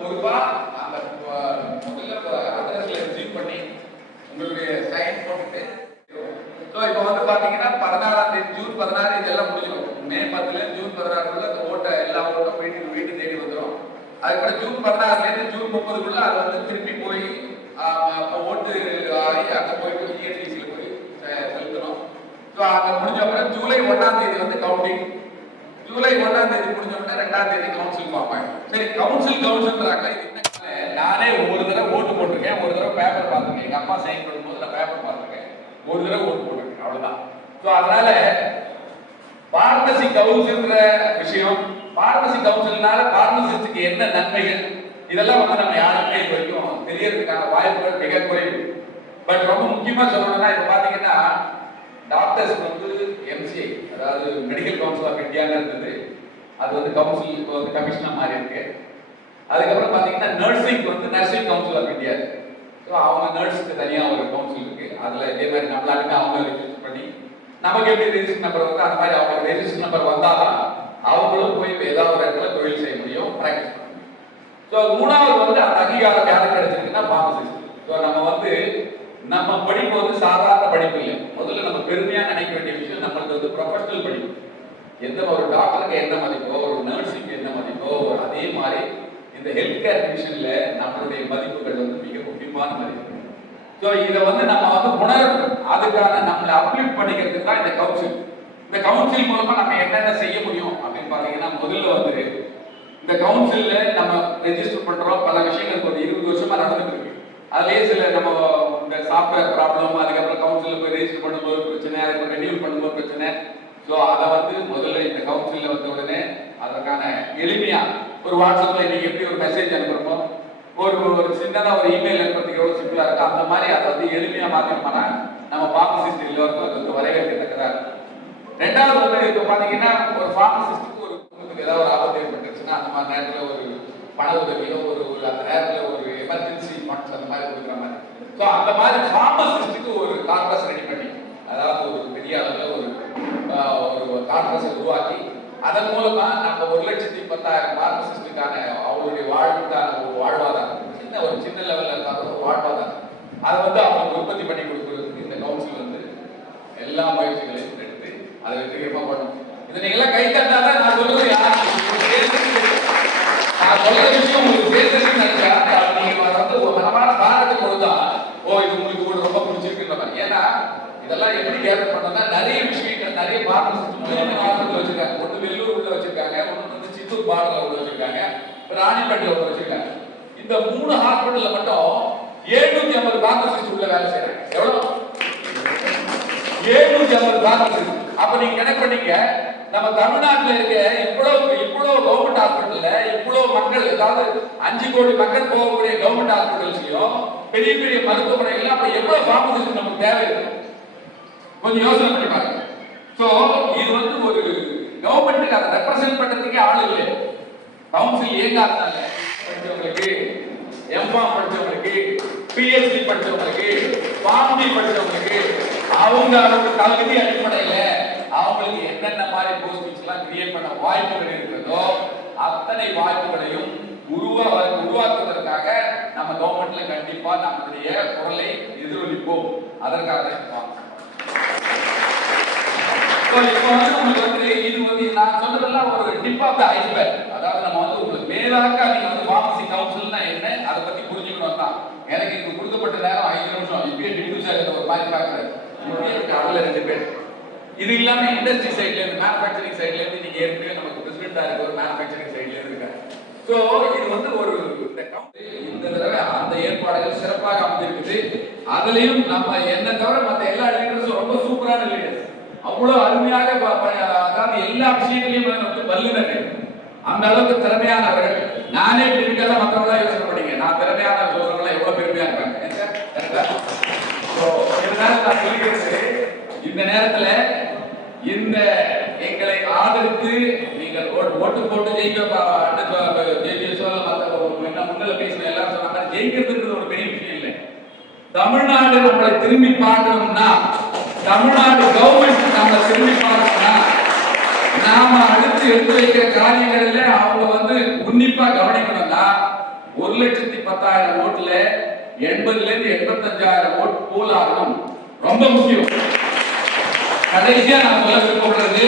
பொறுப்பா அந்த இப்போ வந்து பாத்தீங்கன்னா 16ஆம் தேதி ஜூன் 16 இதெல்லாம் முடிஞ்சிடும். மே 10ல ஜூன் 16க்குள்ள அந்த ஓட்டை எல்லா ஓட்டும் வீட்டு தேடி வந்துடும். அதுக்கப்புறம் ஜூன் 16ல இருந்து ஜூன் 30க்குள்ள அது வந்து திருப்பி போய் ஓட்டு அங்க போயிட்டு இஎன்டிசியில் போய் செலுத்தணும். ஸோ அங்க முடிஞ்ச அப்புறம் ஜூலை 1ஆம் தேதி வந்து கவுண்டிங். ஜூலை 1ஆம் தேதி முடிஞ்ச உடனே 2ஆம் தேதி கவுன்சில் பார்ப்பாங்க. சரி, கவுன்சில்ன்றாங்க. இது என்ன? நானே ஒரு தடவை ஓட்டு போட்டிருக்கேன், ஒரு தடவை பேப்பர் பார்த்துருக்கேன். எங்க அப்பா சைன் பண்ணும்போது நான் பேப்பர் பார்த்துருக்கேன், ஒரு தடவை ஓட்டு போட்டிருக்கேன், அவ்வளவுதான். ஸோ அதனால பார்மசி கவுன்சில்ன்ற விஷயம், பார்மசி கவுன்சில்னால பார்மசிஸ்டுக்கு என்ன நன்மைகள், இதெல்லாம் வந்து நம்ம யாருக்குமே இது வரைக்கும் தெரியறதுக்கான வாய்ப்புகள் மிக குறைவு. பட் ரொம்ப முக்கியமா சொல்லணும்னா இப்ப பாத்தீங்கன்னா டாக்டர்ஸ்க்கு வந்து எம்சிஐ, அதாவது மெடிக்கல் கவுன்சில் ஆஃப் இந்தியான்னு இருந்தது, அது வந்து கவுன்சில் இப்போ வந்து கமிஷனா மாறி இருக்கு. அதுக்கப்புறம் பாத்தீங்கன்னா நர்சிங் வந்து nursing council of India. So அவங்க நர்ஸுக்கு தனியாக ஒரு கவுன்சில் இருக்கு. அதுல இதே மாதிரி நம்மளாலுமே அவங்க ரெஜிஸ்டர் பண்ணி நமக்கு எப்படி ரெஜிஸ்டர் நம்பர் வந்து அந்த மாதிரி அவங்க ரெஜிஸ்டர் நம்பர் வந்தாதான் அவங்களும் போய் ஏதாவது ஒரு இடத்துல தொழில் செய்ய முடியும், பிராக்டிஸ் பண்ண முடியும். ஸோ மூணாவது வந்து அந்த அங்கீகாரம் யாருக்கு கிடைச்சிருக்குன்னா பார்மசிஸ்ட். ஸோ நம்ம வந்து நம்ம படிப்பு வந்து சாதாரண படிப்பு இல்லை. முதல்ல நம்ம பெருமையா நினைக்க வேண்டிய விஷயம் நம்மளுக்கு வந்து ப்ரொஃபஷனல் படிப்பு. எந்த ஒரு டாக்டருக்கு என்ன மதிப்போ, ஒரு நர்ஸுக்கு என்ன மதிப்போ, அதே மாதிரி இந்த ஹெல்த் கேர் டிவிஷன்ல நம்மளுடைய மதிப்புகள் வந்து மிக முக்கியமான மதிப்பு. ஸோ இதை வந்து நம்ம வந்து உணரணும். அதுக்கான நம்மளை அப்லிஃப்ட் பண்ணிக்கிறதுக்கு தான் இந்த கவுன்சில். இந்த கவுன்சில் மூலமா நம்ம என்னென்ன செய்ய முடியும் அப்படின்னு பாத்தீங்கன்னா, முதல்ல வந்து இந்த கவுன்சில்ல நம்ம ரெஜிஸ்டர் பண்றோம். பல விஷயங்கள் ஒரு 20 வருஷமா நடந்துட்டு இருக்கு. அதுலயே சில நம்ம இந்த சாஃப்ட்வேர் ப்ராப்ளம், அதுக்கப்புறம் கவுன்சில்ல போய் ரெஜிஸ்டர் பண்ணும்போது பிரச்சனை, அதுக்கப்புறம் ரெனியூல் பண்ணும்போது பிரச்சனை. ஸோ அதை வந்து முதல்ல இந்த கவுன்சில்ல வந்த உடனே அதற்கான எளிமையா ஒரு வாட்ஸ்அப்ல இன்னைக்கு எப்படி ஒரு மெசேஜ் அனுப்புறோமோ, ஒரு சின்னதா ஒரு இமெயில் அனுப்புறதுக்கு எவ்வளவு சிம்பிளா இருக்கு, அந்த மாதிரி அதை வந்து எளிமையா மாத்தினோம்னா நம்ம பார்மசிஸ்ட் எல்லோருக்கும் அது வந்து வரவேற்கத்தக்கதா இருக்கும். ரெண்டாவது வந்து இப்போ பாத்தீங்கன்னா ஒரு பார்மசிஸ்டுக்கு ஒரு குடும்பத்துக்கு ஏதாவது ஒரு ஆபத்து ஏற்பட்டுருச்சுன்னா அந்த மாதிரி நேரத்தில் ஒரு பண உதவியோ ஒரு அந்த நேரத்தில் ஒரு எமர்ஜென்சி ஃபண்ட்ஸ் அந்த மாதிரி கொடுக்குற மாதிரி. ஸோ அந்த மாதிரி பார்மசிஸ்டுக்கு ஒரு கார்பஸ் ரெடி பண்ணி, அதாவது ஒரு பெரிய அளவில் ஒரு கார்பஸை உருவாக்கி அதன் மூலமா நம்ம 1,10,000 பார்மசிஸ்டுக்கான அவங்களுடைய வாழ்வுக்கான ஒரு வாழ்வாதாரம், ஒரு சின்ன லெவல்ல இருந்தாலும் ஒரு வாழ்வாதாரம், அதை வந்து அவங்களுக்கு உற்பத்தி பண்ணி கொடுக்கறதுக்கு இந்த கவுன்சில் வந்து எல்லா முயற்சிகளையும் எடுத்து அதை வெற்றிகரமா பண்ணும். இதை நீங்க எல்லாம் கை தட்டாதான் நான் சொல்றது நான் சொல்ற விஷயம் உங்களுக்கு பேசுறதுன்னு நினைச்சா நீங்க வந்து ஒரு மனமான பாராட்டு கொடுத்தா இது உங்களுக்கு ரொம்ப பிடிச்சிருக்குன்ற மாதிரி. ஏன்னா இதெல்லாம் எப்படி கேதர் பண்ணா நிறைய விஷயங்கள், நிறைய பார்மசிஸ்ட் ஹாஸ்பிட்டல் வச்சிருக்காங்க. ஒன்று வெள்ளூர் உள்ள வச்சிருக்காங்க, ஒன்று வந்து சித்தூர் பார்டர்ல உள்ள வச்சிருக்காங்க, ராணிப்பேட்டையில உள்ள வச்சிருக்காங்க. இந்த 3 ஹாஸ்பிட்டல்ல மட்டும் 750 பார்மசிஸ்ட் உள்ள வேலை செய்யறாங்க. எவ்வளவு? 750 பார்மசிஸ்ட். அப்ப நீங்க கணக்கு பண்ணீங்க, நம்ம தமிழ்நாட்டில் இருக்க இவ்வளவு கவர்மெண்ட் ஹாஸ்பிட்டல்ல இவ்வளவு மக்கள், அதாவது 5 கோடி மக்கள் போகக்கூடிய கவர்மெண்ட் ஹாஸ்பிட்டல்ஸ்லயும் பெரிய பெரிய மருத்துவமனைகள் அப்ப எவ்வளவு பார்மசிஸ்ட் நமக்கு தேவை இருக்கு? கொஞ்சம் யோசனை பண்ணி பாருங்க. சோ இது வந்து ஒரு கவர்மெண்ட்டுக்கு அதை ரெப்ரசென்ட் பண்றதுக்கே ஆள் இல்லை. கவுன்சில் ஏங்காதனால படிச்சவங்களுக்கு, எம்ஃபார்ம் படிச்சவங்களுக்கு, பிஹெச்டி படிச்சவங்களுக்கு, ஃபார்மசி படிச்சவங்களுக்கு அவங்க தகுதி அடிப்படையில அவங்களுக்கு என்னென்ன மாதிரி போஸ்டிங்ஸ் எல்லாம் கிரியேட் பண்ண வாய்ப்புகள் இருக்கிறதோ அத்தனை வாய்ப்புகளையும் உருவாக்குவதற்காக நம்ம கவர்மெண்ட்ல கண்டிப்பா நம்மளுடைய குரலை எதிரொலிப்போம். அதற்காக இப்போ வந்து உங்களுக்கு வந்து இது வந்து நான் சொன்னதெல்லாம் ஒரு டிப் ஆஃப் த ஐஸ்பர்க். அதாவது நம்ம வந்து உங்களுக்கு மேலாக்க நீங்க வந்து பார்மசி கவுன்சில்னா என்ன அதை பத்தி புரிஞ்சுக்கணும் தான். எனக்கு இது கொடுக்கப்பட்ட நேரம் 5 நிமிஷம். இப்பயே டிப்யூட்டி சார் ஒரு மாதிரி பாக்குறாரு, அதுல 2 பேர். இது இல்லாம இண்டஸ்ட்ரி சைட்ல இருந்து, மேனுஃபேக்சரிங் சைட்ல இருந்து நீங்க ஏற்கனவே நமக்கு பிரசிடென்டா இருக்க ஒரு மேனுஃபேக்சரிங் சைட்ல இருந்து இருக்காரு. சோ இது வந்து ஒரு இந்த தடவை அந்த ஏற்பாடுகள் சிறப்பாக அமைஞ்சிருக்குது. அதுலயும் நம்ம என்ன தவிர மற்ற எல்லா லீடர்ஸும் ரொம்ப சூப்பரான லீடர்ஸ், அவ்வளவு அருமையாக, அதாவது எல்லா விஷயங்களையும் வந்து வல்லுநர்கள், அந்த அளவுக்கு திறமையானவர்கள். நானே இப்படி இருக்கல, மற்றவங்களா யோசனை பண்ணீங்க, நான் திறமையான சொல்றவங்க எவ்வளவு பெருமையா இருக்காங்க. நான் சொல்லிக்கிறது இந்த நேரத்துல இந்த எங்களை ஆதரித்து நீங்கள் ஓட்டு போட்டு முன்னிலை பேசின எல்லாரும் சொன்ன மாதிரி ஜெயிக்கிறதுன்றது ஒரு பெரிய விஷயம் இல்லை. தமிழ்நாடு நம்மளை திரும்பி பார்க்கணும்னா, தமிழ்நாடு கவர்மெண்ட் நம்ம திரும்பி பார்க்கணும்னா, நாம அடுத்து எடுத்து வைக்கிற காரியங்களில் அவங்க வந்து உன்னிப்பா கவனிக்கணும்னா 1,10,000 ஓட்டுல 80,000 இருந்து 85,000 ஓட்டு போல் ஆகணும். ரொம்ப முக்கியம். கடைசியா நான் சொல்ல விருப்பப்படுறது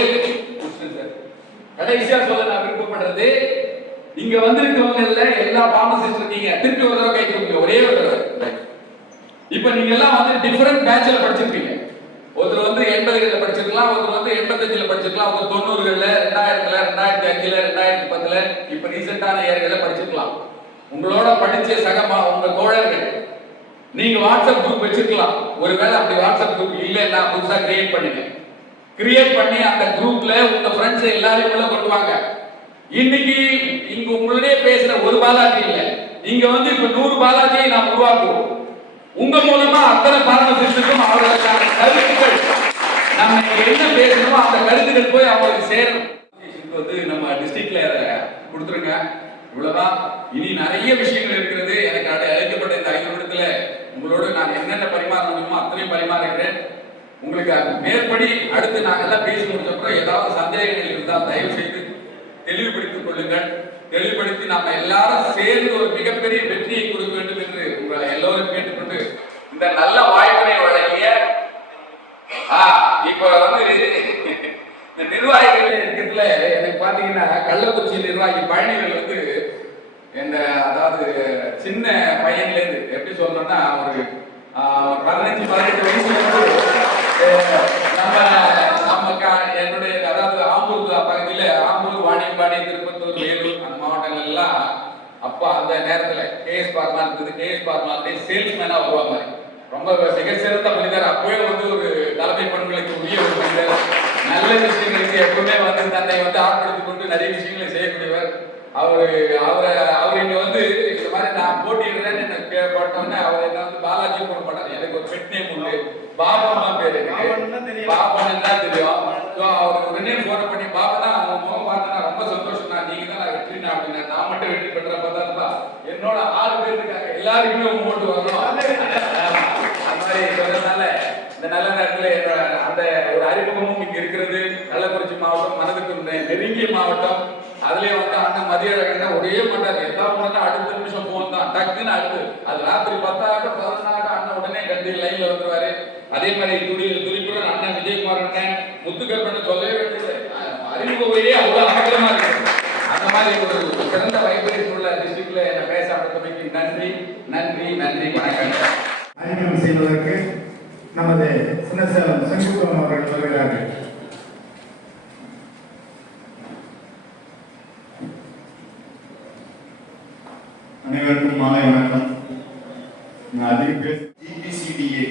இங்க வந்திருக்கவங்கல்ல எல்லா பார்மசிஸ்ட் இருக்கீங்க. திருப்பி ஒரு தடவை கை தூக்குங்க, ஒரே ஒரு தடவை. இப்ப நீங்க எல்லாம் வந்து டிஃபரெண்ட் பேட்ச்ல படிச்சிருப்பீங்க. ஒருத்தர் வந்து 80களில் படிச்சிருக்கலாம், ஒருத்தர் வந்து 85ல படிச்சிருக்கலாம், ஒருத்தர் 90களில், 2000ல, 2005ல, 2010ல, இப்ப ரீசெண்டான இயர்களில் படிச்சிருக்கலாம். உங்களோட படிச்ச உங்க தோழர்கள் நீங்க வாட்ஸ்அப் குரூப் வச்சிருக்கலாம். ஒருவேளை அப்படி வாட்ஸ்அப் குரூப் இல்லைன்னா புதுசா கிரியேட் பண்ணுங்க. கிரியேட் பண்ணி அந்த குரூப்ல உங்க ஃப்ரெண்ட்ஸ் எல்லாரையும் உள்ள கொண்டு வாங்க. இன்னைக்கு இங்க உங்களுடைய பேசுற ஒரு பாலாஜி இல்ல, இங்க வந்து இப்ப 100 பாலாஜியை நாம் உருவாக்குவோம். உங்க மூலமா அத்தனை பார்மசிஸ்டுக்கும் அவர்களுக்கான கருத்துக்கள் நம்ம என்ன பேசணுமோ அந்த கருத்துக்கள் போய் அவங்களுக்கு சேரும். வந்து நம்ம டிஸ்ட்ரிக்ட்ல கொடுத்துருங்க. இவ்வளவுதான். இனி நிறைய விஷயங்கள் இருக்கிறது. எனக்கு அழைக்கப்பட்ட இந்த 5 நிமிடத்துல உங்களோட நான் என்னென்ன பரிமாற முடியுமோ அத்தனை பரிமாறுகிறேன். உங்களுக்கு மேற்படி அடுத்து நாங்கள் எல்லாம் பேசி முடிச்சப்பறம் ஏதாவது சந்தேகங்கள் இருந்தால் தயவு செய்து தெளிவுபடுத்திக் கொள்ளுங்கள். தெளிவுபடுத்தி நம்ம எல்லாரும் சேர்ந்து ஒரு மிகப்பெரிய வெற்றியை கொடுக்க வேண்டும் என்று உங்களை எல்லோரும் கேட்டுக்கொண்டு இந்த நல்ல வாய்ப்பினை வழங்கிய இப்ப வந்து இந்த நிர்வாகிகள் இருக்கிறதுல எனக்கு பாத்தீங்கன்னா கள்ளக்குறிச்சி நிர்வாகி பழனிகள் வந்து இந்த அதாவது சின்ன பையன்ல இருந்து எப்படி சொல்லணும்னா ஒரு 15-18 வயசுல இருந்து என்னுடைய அதாவது ஆம்பூர் பகுதியில ஆம்பூர், வாணியம்பாடி, திருப்பத்தூர், வேலூர் அந்த மாவட்டங்கள் எல்லாம் அப்பா அந்த நேரத்துல கேஎஸ் பார்மா இருந்தது. கேஎஸ் பார்மா சேல்ஸ்மேனா வருவாங்க. ரொம்ப மிக சிறந்த மனிதர். அப்பவே வந்து ஒரு தலைமை பண்புகளுக்கு உரிய ஒரு மனிதர். நல்ல விஷயங்களுக்கு எப்பவுமே வந்து தன்னை வந்து ஆட்படுத்திக் கொண்டு நிறைய விஷயங்களை செய்யக்கூடியவர். அவர் இங்க வந்து இந்த மாதிரி நான் போட்டிடுறேன்னு எனக்கு போட்டோன்னே அவர் என்ன வந்து பாலாஜி போட மாட்டார். எனக்கு ஒரு பெட் நேம் உண்டு, பாபா பேரு. பாபன் தான் தெரியும். அவருக்கு உடனே போன் பண்ணி பாபா அவங்க முகம் பார்த்தா ரொம்ப சந்தோஷம் தான், நீங்க தான் வெற்றினா அப்படின்னா நான் மட்டும் வெற்றி பெற்ற பார்த்தா என்னோட 6 பேர் இருக்காங்க, எல்லாருக்குமே ஓட்டு வரணும். அந்த மாதிரி சொல்றதுனால இந்த நல்ல நேரத்துல என்னோட அந்த ஒரு அறிமுகமும் இங்க இருக்கிறது. கள்ளக்குறிச்சி மாவட்டம் மனதுக்கு நெருங்கிய மாவட்டம். அதுலயே வந்து அண்ணன் மதியழகன் ஒரே மாட்டாரு. எல்லாம் அடுத்த நிமிஷம் போன் தான் டக்குன்னு அடுத்து அது ராத்திரி 10 11 அண்ணன் உடனே கண்டி லைன்ல வந்துருவாரு. அதே மாதிரி துடிப்புடன் அண்ணன் விஜயகுமார் அண்ணன், முத்துக்கருப்பன் சொல்லவே வேண்டியது அறிமுகவையே அவ்வளவு அகலமா இருக்கு. அந்த மாதிரி ஒரு சிறந்த வைப்ரேஷன் உள்ள டிஸ்ட்ரிக்ட்ல என்ன பேச அமைத்தமைக்கு நன்றி நன்றி நன்றி வணக்கம். அறிமுகம் செய்வதற்கு நமது சின்னசேலம் செங்குட்டுவன் அவர்கள் வருகிறார்கள். அனைவருக்கும் மாலை வணக்கம். நான் அதிக பேர் GPCDA,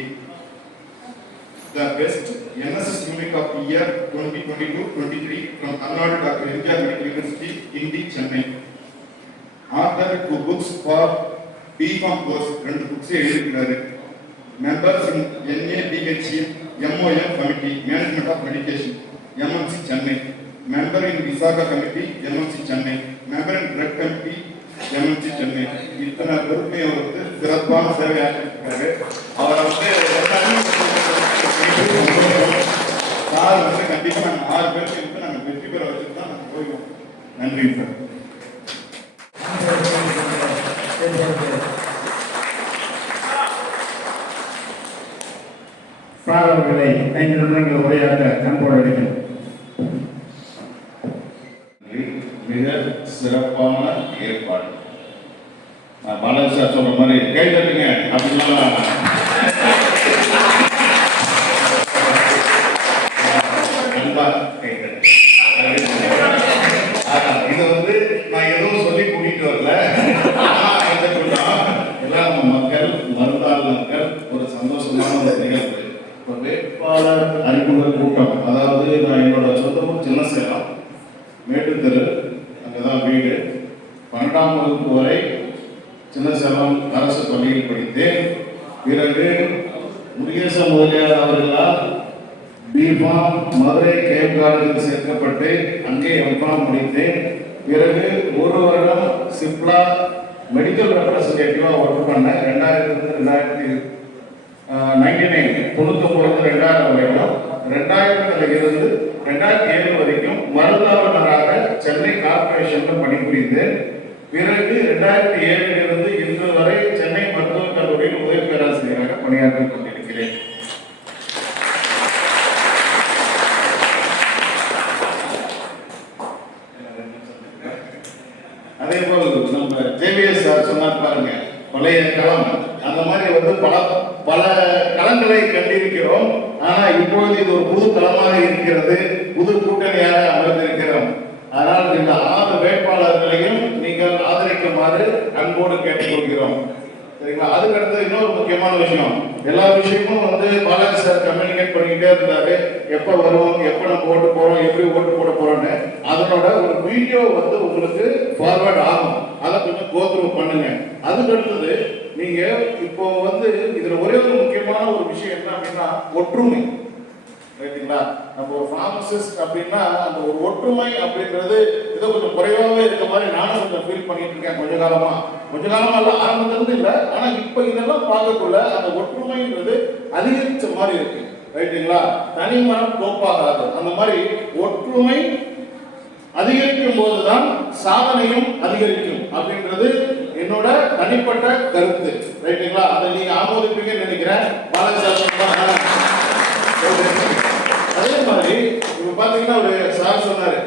the best NSS unit of the year 2022-23 from Tamil Dr. MGR Medical University, Indi, Chennai. Author 2 books for B.Com course, 2 books எழுதியிருக்கிறாரு. Members in NABHM MOM committee, Management of Medication, MMC Chennai. Member in Visaga committee, MMC Chennai. Member in Drug committee, MMC Chennai. இத்தனை பொறுப்பையை வந்து சிறப்பான சேவை ஆற்றிருக்காரு. அவரை வந்து sir வந்து கண்டிப்பா நாங்கள் 6 பேருக்கு இருந்து நாங்கள் வெற்றி பெற வச்சுட்டு தான் நாங்கள் போயிடுவோம். நன்றி சார். சார் அவர்களை 5 நிமிடங்கள் உரையாற்ற அன்போடு அழைக்கிறேன். மிக சிறப்பான ஏற்பாடு. பாலாஜி சார் சொல்ற மாதிரி கை தட்டுங்க அப்படின்னா இது வந்து நான் எதுவும் சொல்லி கூட்டிட்டு வரல. எல்லாம் நம்ம மக்கள் மருந்தாள் மக்கள் ஒரு சந்தோஷமான ஒரு நிகழ்வு. இப்போ வேட்பாளர் அறிமுக கூட்டம், அதாவது நான் என்னோட சொந்த ஊர் சின்னசேலம், மேட்டுத்தெரு, அங்கதான் வீடு. 12ஆம் வகுப்பு வரை சின்னசேலம் அரசு பள்ளியில் படித்தேன். பிறகு முருகேச முதலியார் அவர்களால் பிஃபார்ம் மதுரை கேம் காலேஜில் சேர்க்கப்பட்டு அங்கே எம்ஃபார்ம் முடித்தேன். பிறகு 1 வருடம் சிப்லா மெடிக்கல் ரெப்ரசன்டேட்டிவாக ஒர்க் பண்ணேன். 2000 வரைக்கும். 2000 இருந்து 2007 வரைக்கும் மருந்தாளராக சென்னை கார்பரேஷன்ல பணிபுரிந்தேன். பிறகு 2007 இருந்து இன்று வரை சென்னை மருத்துவக் கல்லூரியில் உதவி பேராசிரியராக பணியாற்றிக் கொண்டிருக்கிறேன். பல களங்களை கண்டிருக்கிறோம். ஆனா இப்பொழுது இது ஒரு புது களமாக இருக்கிறது, புது கூட்டணியாக அமர்ந்திருக்கிறோம். ஆனால் இந்த 6 வேட்பாளர்களையும் நீங்கள் ஆதரிக்குமாறு அன்போடு கேட்டுக்கொள்கிறோம். சரிங்களா? அதுக்கடுத்து இன்னொரு முக்கியமான விஷயம், எல்லா விஷயமும் பாலாஜி சார் கம்யூனிகேட் பண்ணிக்கிட்டே இருந்தாரு. எப்ப வரும், எப்ப நம்ம ஓட்டு போறோம், எப்படி ஓட்டு போட போறோம்னு. அதனோட ஒரு வீடியோ உங்களுக்கு ஃபார்வர்ட் ஆகும், அதை கொஞ்சம் கோத்ரூ பண்ணுங்க. அதுக்கடுத்தது நீங்க இப்போ இதுல ஒரே ஒரு முக்கியமான ஒரு விஷயம் என்ன அப்படின்னா ஒற்றுமை. ரைட்டுங்களா? நம்ம ஒரு ஃபார்மசிஸ்ட் அப்படின்னா அந்த ஒரு ஒற்றுமை அப்படின்றது ஏதோ கொஞ்சம் குறைவாகவே இருக்க மாதிரி நானும் கொஞ்சம் ஃபீல் பண்ணிட்டு இருக்கேன் கொஞ்ச காலமா இல்ல, ஆரம்பத்திலிருந்து இல்லை. ஆனா இப்ப இதெல்லாம் பார்க்கக்குள்ள அந்த ஒற்றுமைன்றது அதிகரிச்ச மாதிரி இருக்கு. ரைட்டுங்களா? தனி மரம் கோப்பாகாது. அந்த மாதிரி ஒற்றுமை அதிகரிக்கும் போதுதான் சாதனையும் அதிகரிக்கும் அப்படின்றது என்னோட தனிப்பட்ட கருத்து. ரைட்டுங்களா? அதை நீங்க ஆமோதிப்பீங்கன்னு நினைக்கிறேன். அதே மாதிரி இப்ப பாத்தீங்கன்னா ஒரு சார் சொன்னாரு,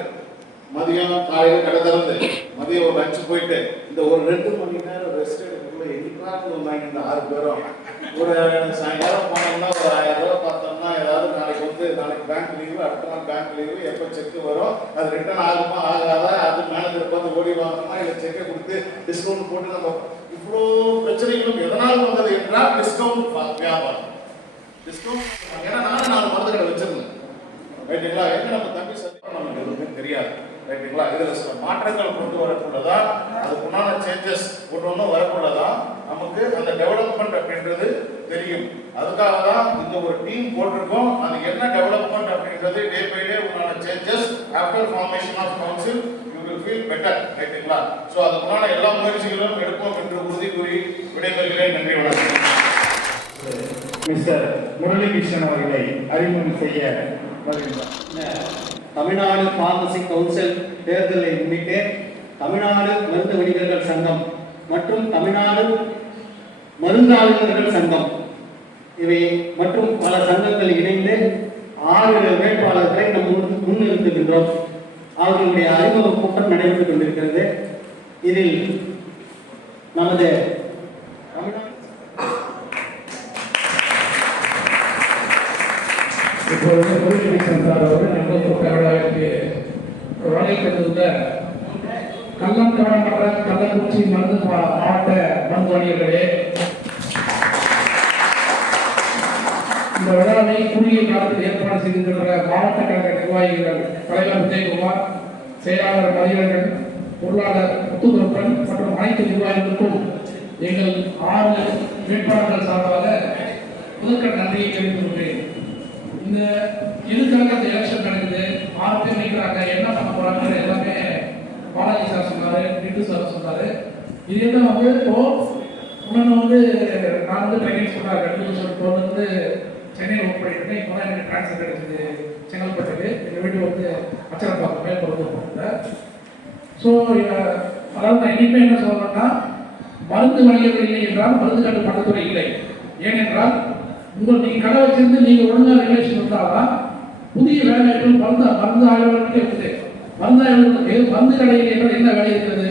மதியம் காலையில கடை திறந்து மதியம் ஒரு லஞ்ச் போயிட்டு இந்த ஒரு 2 மணி நேரம் ரெஸ்ட் எடுக்கக்குள்ள எங்கிட்டாந்து வந்தாங்க இந்த 6 பேரும். ஒரு சாயங்காலம் போனோம்னா ஒரு 1000 ரூபாய் பார்த்தோம்னா ஏதாவது நாளைக்கு பேங்க் லீவு, அடுத்த நாள் பேங்க் லீவு, எப்போ செக் வரும், அது ரிட்டர்ன் ஆகுமா ஆகாதா, அது மேனேஜர் பார்த்து ஓடி வாங்கணுமா இல்லை செக்கை கொடுத்து டிஸ்கவுண்ட் போட்டு நம்ம இவ்வளோ பிரச்சனைகளும் எதனால் வந்தது என்றால் டிஸ்கவுண்ட் வியாபாரம். டிஸ்கவுண்ட் ஏன்னா நானும் 4 மருந்து கடை வச்சிருந்தேன். ரைட்டுங்களா? என்ன நம்ம தம்பி சார் நமக்கு எதுவுமே தெரியாது. ரைட்டுங்களா? இதுல சில மாற்றங்கள் கொண்டு வரக்குள்ளதா, அதுக்குண்டான சேஞ்சஸ் கொண்டு வரக்குள்ளதா நமக்கு அந்த டெவலப்மெண்ட் அப்படின்றது தெரியும். அதுக்காக தான் இந்த ஒரு டீம் போட்டிருக்கோம். அது என்ன டெவலப்மெண்ட் அப்படின்றது டே பை டே உண்டான changes after formation of council you will feel better. ரைட்டுங்களா? ஸோ அதுக்குண்டான எல்லா முயற்சிகளும் எடுப்போம் என்று உறுதி கூறி விடைபெறுகிறேன். நன்றி, வணக்கம். மிஸ்டர் முரளிகிருஷ்ணன் அவர்களை அறிமுகம் செய்ய வருகின்றார். தமிழ்நாடு பார்மசி கவுன்சில் தேர்தலை முன்னிட்டு தமிழ்நாடு மருந்து வணிகர்கள் சங்கம் மற்றும் தமிழ்நாடு மருந்தாளுநர்கள் சங்கம் இவை மற்றும் பல சங்கங்கள் இணைந்து 6 வேட்பாளர்களை நாம் முன்னிறுத்துகின்றோம். அவர்களுடைய அறிமுக கூட்டம் நடைபெற்றுக் கொண்டிருக்கிறது. இதில் நமது இப்பொழுது முரளிகிருஷ்ணன் சார் அவர்கள் நமக்கு பேரவைக்கு வழங்கியிருந்த கள்ளம் காணப்பட்ட கள்ளக்குறிச்சி மருந்து மாவட்ட மருந்து வணிகர்களே, இந்த விழாவை குறுகிய காலத்தில் ஏற்பாடு செய்திருக்கின்ற மாவட்ட கழக நிர்வாகிகள் தலைவர் விஜயகுமார், செயலாளர் மதியழகன், பொருளாளர் முத்துகுருப்பன் மற்றும் அனைத்து நிர்வாகிகளுக்கும் எங்கள் 6 வேட்பாளர்கள் சார்பாக முதற்கண் நன்றியை தெரிவித்துக் கொள்கிறேன். இந்த எதுக்காக இந்த எலெக்ஷன் நடக்குது, 6 பேர் நிற்கிறாங்க, என்ன பண்ண போறாங்க எல்லாமே பாலாஜி சார் சொன்னாரு, நிட்டு சார் சொன்னாரு. இது என்ன இப்போ இன்னொன்று நான் ட்ரைனிங் சொன்னார் 2004 சென்னையில் ஒர்க் பண்ணிட்டு இப்போ தான் எனக்கு ட்ரான்ஸ்ஃபர் கிடைச்சது செங்கல்பட்டுக்கு. எங்கள் வீடு அச்சரப்பாக்கம் மேற்பொழுது போகிறேன். ஸோ அதாவது நான் இனிமேல் என்ன சொல்லணும்னா, மருந்து வணிகர்கள் இல்லை என்றால் மருந்து கட்டுப்பாட்டுத்துறை இல்லை. ஏனென்றால் நீங்கள் கடை வச்சிருந்து நீங்கள் ஒழுங்காக ரிலேஷன் இருந்தால்தான் புதிய வேலைவாய்ப்புகள் மருந்து ஆய்வாளர்களுக்கு இருக்குது. மருந்து ஆய்வாளர்களுக்கு மருந்து கடையில் என்றால் என்ன வேலை இருக்கிறது?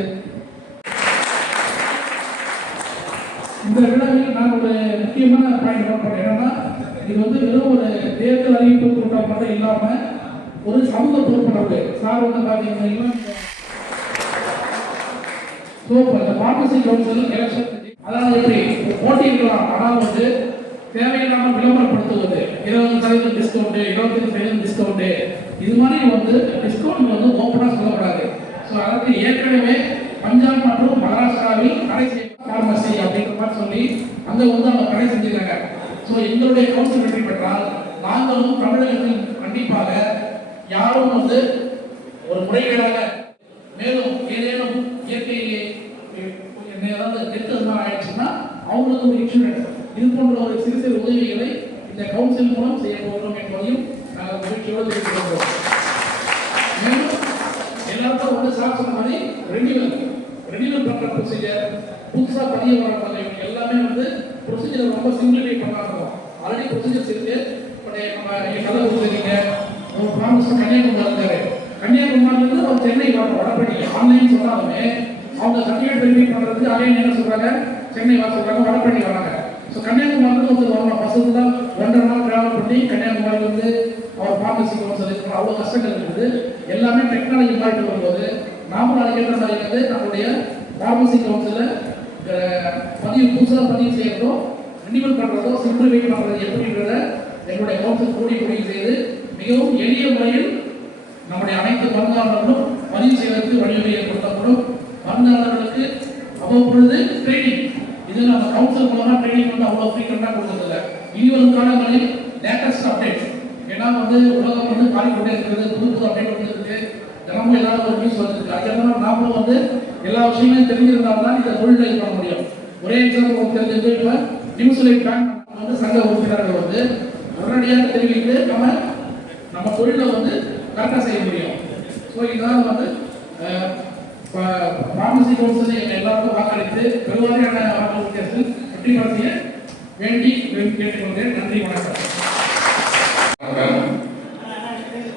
இந்த விழாவில் நான் ஒரு முக்கியமான பாயிண்ட் நோட் பண்ணேன். என்னன்னா, இது வெறும் ஒரு தேர்தல் அறிவிப்பு கூட்டம் மட்டும் இல்லாமல் ஒரு சமூக பொறுப்புணர்வு. சார் பார்த்தீங்கன்னா பார்மசி கவுன்சில் எலெக்ஷன் அதாவது எப்படி போட்டி இருக்கலாம், ஆனால் தேவையில்லாமல் விளம்பரப்படுத்துவது 20% டிஸ்கவுண்ட், 25% டிஸ்கவுண்ட், இது மாதிரி டிஸ்கவுண்ட் ஓப்பனாக சொல்லக்கூடாது. ஸோ அதற்கு ஏற்கனவே பஞ்சாப் மற்றும் மகாராஷ்டிராவில் கடை செய்ய பார்மசி அப்படின்ற மாதிரி சொல்லி அங்கே அவங்க கடை செஞ்சிருக்காங்க. ஸோ எங்களுடைய கவுன்சில் வெற்றி பெற்றால் நாங்களும் தமிழகத்தில் கண்டிப்பாக யாரும் ஒரு முறைகேடாக மேலும் ஏதேனும் இயற்கையை ஏதாவது கெட்டது மாதிரி ஆயிடுச்சுன்னா அவங்களுக்கு ஒரு இன்சூரன்ஸ், இது போன்ற ஒரு சிறு சிறு உதவிகளை இந்த கவுன்சில் மூலம் செய்ய போகிறோம் என்பதையும் நாங்கள் மகிழ்ச்சியோடு தெரிவிக்கிறோம். மேலும் எல்லாருக்கும் சார் சொன்ன மாதிரி ரெனியூவல் பண்ற ப்ரொசீஜர், புதுசாக பதிய வர எல்லாமே ப்ரொசீஜர் ரொம்ப சிம்பிளிஃபை பண்ணாங்க. ஆல்ரெடி ப்ரொசீஜர்ஸ் இருக்கு. நம்ம கதை கொடுத்துருக்கீங்க. ஒரு ப்ராமிஸ் கன்னியாகுமரி இருந்தாரு, கன்னியாகுமரியிலிருந்து ஒரு சென்னை வரணும், வடபழனி ஆன்லைன் சொன்னாலுமே அவங்க சர்டிஃபிகேட் வெரிஃபை பண்ணுறதுக்கு அதே நேரம் சொல்றாங்க சென்னை வர சொல்றாங்க, வடபழனி வராங்க. ஸோ கன்னியாகுமரியிலிருந்து ஒருத்தர் வரணும், பஸ்ஸில் தான் 2.5 நாள் ட்ராவல் பண்ணி கன்னியாகுமரியிலிருந்து அவர் ஃபார்மசி கவுன்சில் இருக்கிற அவ்வளோ கஷ்டங்கள் இருக்குது. எல்லாமே டெக்னாலஜி மாறிட்டு வரும்போது நாமளும் அதுக்கேற்ற மாதிரி வந்து நம்மளுடைய ஃபார்மசி கவுன்சிலில் புதுசாக பதிவு செய்யறதோ ரினிவல் பண்ணுறதோ சிம்பிளிஃபை பண்ணுறது எப்படின்றத எங்களுடைய கவுன்சில் முடிவு செய்து மிகவும் எளிய முறையில் நம்முடைய அனைத்து மருந்தாளர்களும் பதிவு செய்வதற்கு வழிவகை ஏற்படுத்தப்படும். மருந்தாளர்களுக்கு அவ்வப்பொழுது ட்ரைனிங், இது நம்ம கவுன்சில் மூலமாக ட்ரைனிங் வந்து அவ்வளோ ஃப்ரீக்வெண்ட்டாக கொடுக்கறதில்ல. இனி வரும் காலங்களில் லேட்டஸ்ட் அப்டேட், ஏன்னா வந்து உலகம் வந்து மாறிக்கொண்டே இருக்கிறது, புது புது அப்டேட் வந்துருக்கு, தினமும் ஏதாவது ஒரு நியூஸ் வந்துருக்கு. அதனால நாமளும் வந்து எல்லா விஷயங்களையும் தெரிஞ்சிருந்தால்தான் இந்த தொழிலை இது பண்ண முடியும். ஒரே எக்ஸாம்பிள் தெரிஞ்சது, இப்போ நியூஸ்லைட் பேங்க் வந்து சங்க உறுப்பினர்கள் வந்து உடனடியாக தெரிவித்து நம்ம தொழிலை வந்து கரெக்டாக செய்ய முடியும். ஸோ இதனால் வந்து ஃபார்மசி கவுன்சிலை எங்கள் எல்லாருக்கும் வாக்களித்து பெருவாரியான வாக்கு வித்தியாசத்தில் வெற்றி பெற செய்ய வேண்டி கேட்டுக்கொண்டேன். நன்றி, வணக்கம்.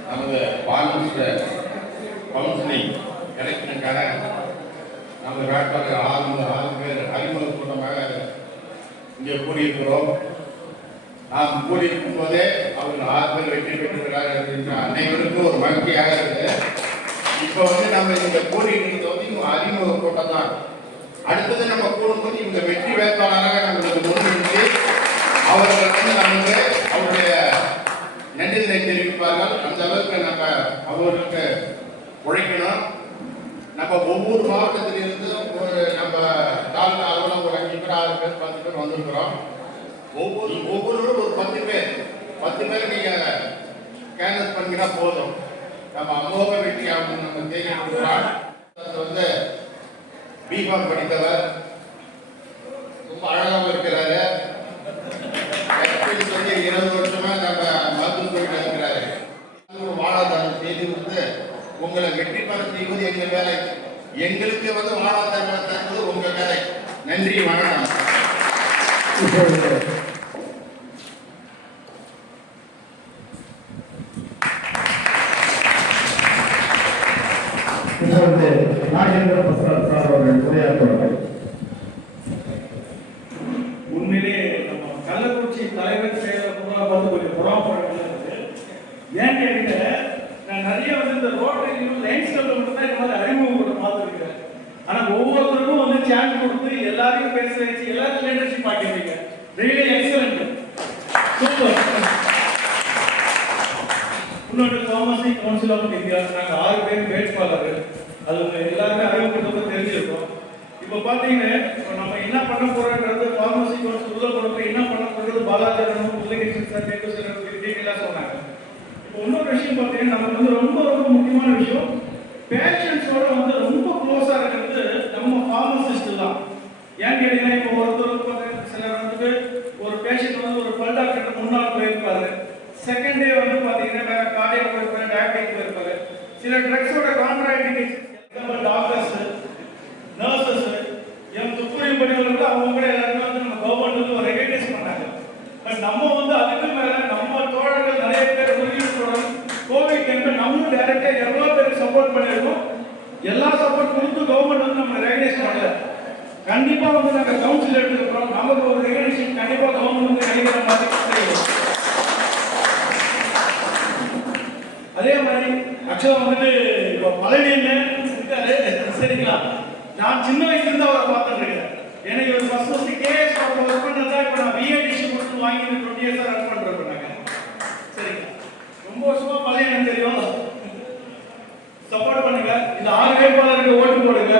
நமது பார்மசி கவுன்சிலிங் எலெக்ஷனுக்கான நமது வேட்பாளர் 6 பேர் அறிமுக கூட்டமாக இங்கே கூடியிருக்கிறோம். நாம் கூடியிருக்கும் போதே அவர்கள் 6 பேர் வெற்றி பெற்றிருக்கிறார்கள் என்ற அனைவருக்கும் ஒரு மகிழ்ச்சியாக இருக்குது. இப்போ வந்து நம்ம இந்த கூடியிருக்கிறது வந்து இவங்க அறிமுக கூட்டம் தான். அடுத்தது நம்ம கூடும்போது இவங்க வெற்றி வேட்பாளராக நம்மளுக்கு முன்னிறுத்தி அவர்கள் வந்து நமக்கு அவருடைய நன்றிகளை தெரிவிப்பார்கள். அந்த அளவுக்கு நம்ம அவர்களுக்கு உழைக்கணும். நம்ம ஒவ்வொரு மாவட்டத்திலிருந்து ஒரு நம்ம தாலுகா அளவில் ஒரு 5 பேர் 6 பேர் 10 பேர் வந்திருக்கிறோம். ஒவ்வொருவரும் ஒரு 10 பேர் நீங்க கேன்வஸ் பண்ணினா போதும். நம்ம அமோக வெற்றி ஆகும். நம்ம தேர்ந்தெடுக்கிறோம். வந்து பிகாம் படித்தவர், ரொம்ப அழகாக இருக்கிறாரு. வந்து 20 வருஷமா நம்ம மருத்துவ தொழில் இருக்கிறாரு. வாழ்வாதாரம் செய்து வந்து உங்களை வெற்றி பெற செய்வது எங்கள் வேலை. எங்களுக்கு வந்து வாழ்வாதாரம் தருவது உங்க வேலை. நன்றி, வணக்கம். நாகேந்திர பிரசாத் சார் அவர்கள் உரையாற்றுவார்கள். உண்மையிலே நம்ம கள்ளக்குறிச்சி தலைவர் செயலர் கூட வந்து கொஞ்சம் புறாப்படங்கள் இருக்கு. ஏன் கேட்டீங்க, நான் நிறைய வந்து இந்த ரோட்டரி லைன்ஸ் மட்டும் தான் இந்த மாதிரி அறிமுகம் பார்த்துருக்கேன். ஆனால் ஒவ்வொருத்தருக்கும் வந்து சான்ஸ் கொடுத்து எல்லாரையும் பேச வச்சு எல்லாருக்கும் லீடர்ஷிப் ஆக்கிடுறீங்க. Really excellent, super. இன்னொன்று ஃபார்மசி கவுன்சில் ஆஃப் இந்தியா, நாங்கள் 6 பேர் வேட்பாளர்கள். அது எல்லாருமே அறிமுகப்படுத்த தெரிஞ்சிருக்கோம். இப்போ பார்த்தீங்கன்னா நம்ம என்ன பண்ண போறோன்றது ஃபார்மசி கவுன்சில் உள்ள போறப்ப என்ன பண்ண போறது பாலாஜி முரளிகிருஷ்ணன் சார் நேற்று சில டீட்டெயிலாக சொன்னாங்க. இப்போ இன்னொரு விஷயம் பார்த்தீங்கன்னா நமக்கு வந்து ரொம்ப ரொம்ப முக்கியமான விஷயம், பேஷண்ட்ஸோட வந்து ரொம்ப க்ளோஸாக இருக்கிறது நம்ம ஃபார்மசிஸ்ட் தான். ஏன்னு கேட்டீங்கன்னா இப்போ ஒருத்தர் சிலர் வந்து ஒரு பேஷண்ட் வந்து ஒரு பல் டாக்டர் முன்னாள் போயிருப்பாரு, செகண்ட் டே வந்து பார்த்தீங்கன்னா வேற கார்டியக் போயிருப்பாரு, டயபெட்டிக் போயிருப்பாரு. சில ட்ரக்ஸோட கான்ட்ராஇண்டிகேஷன் டாக்டர்ஸ், நர்சஸ், துப்புரியும் பணியாளர்கள் அவங்க கூட எல்லாருமே வந்து நம்ம கவர்மெண்ட் ஒரு ரெகனைஸ் பண்ணாங்க. பட் நம்ம வந்து அதுக்கு மேல நம்ம தோழர்கள் நிறைய பேர் கோவிட் டைம்ல நம்மளும் டைரக்டா எவ்வளவு பேருக்கு சப்போர்ட் பண்ணிருக்கோம். எல்லா சப்போர்ட் கொடுத்து கவர்மெண்ட் வந்து நம்ம ரெகனைஸ் பண்ணல. கண்டிப்பா வந்து நாங்க கவுன்சில் எடுத்துக்கிறோம். நமக்கு ஒரு ரெகனைசேஷன் கண்டிப்பா கவர்மெண்ட் வந்து நினைக்கிற மாதிரி செய்யும். அதே மாதிரி ஆக்சுவலா வந்துட்டு இப்போ பழனி இருக்காரு, சரிங்களா? நான் சின்ன வயசுல இருந்து அவரை பார்த்துட்டு இருக்கேன். எனக்கு ஒரு ஃபர்ஸ்ட் கேஎஸ் ஒர்க் பண்றதா இப்போ நான் விஐடிசி கொடுத்து வாங்கி 20 இயர்ஸா ரன் பண்றோம் நாங்க. சரிங்களா? ரொம்ப வருஷமா பழைய எனக்கு தெரியும். சப்போர்ட் பண்ணுங்க. இந்த 6 வேட்பாளருக்கு ஓட்டு போடுங்க,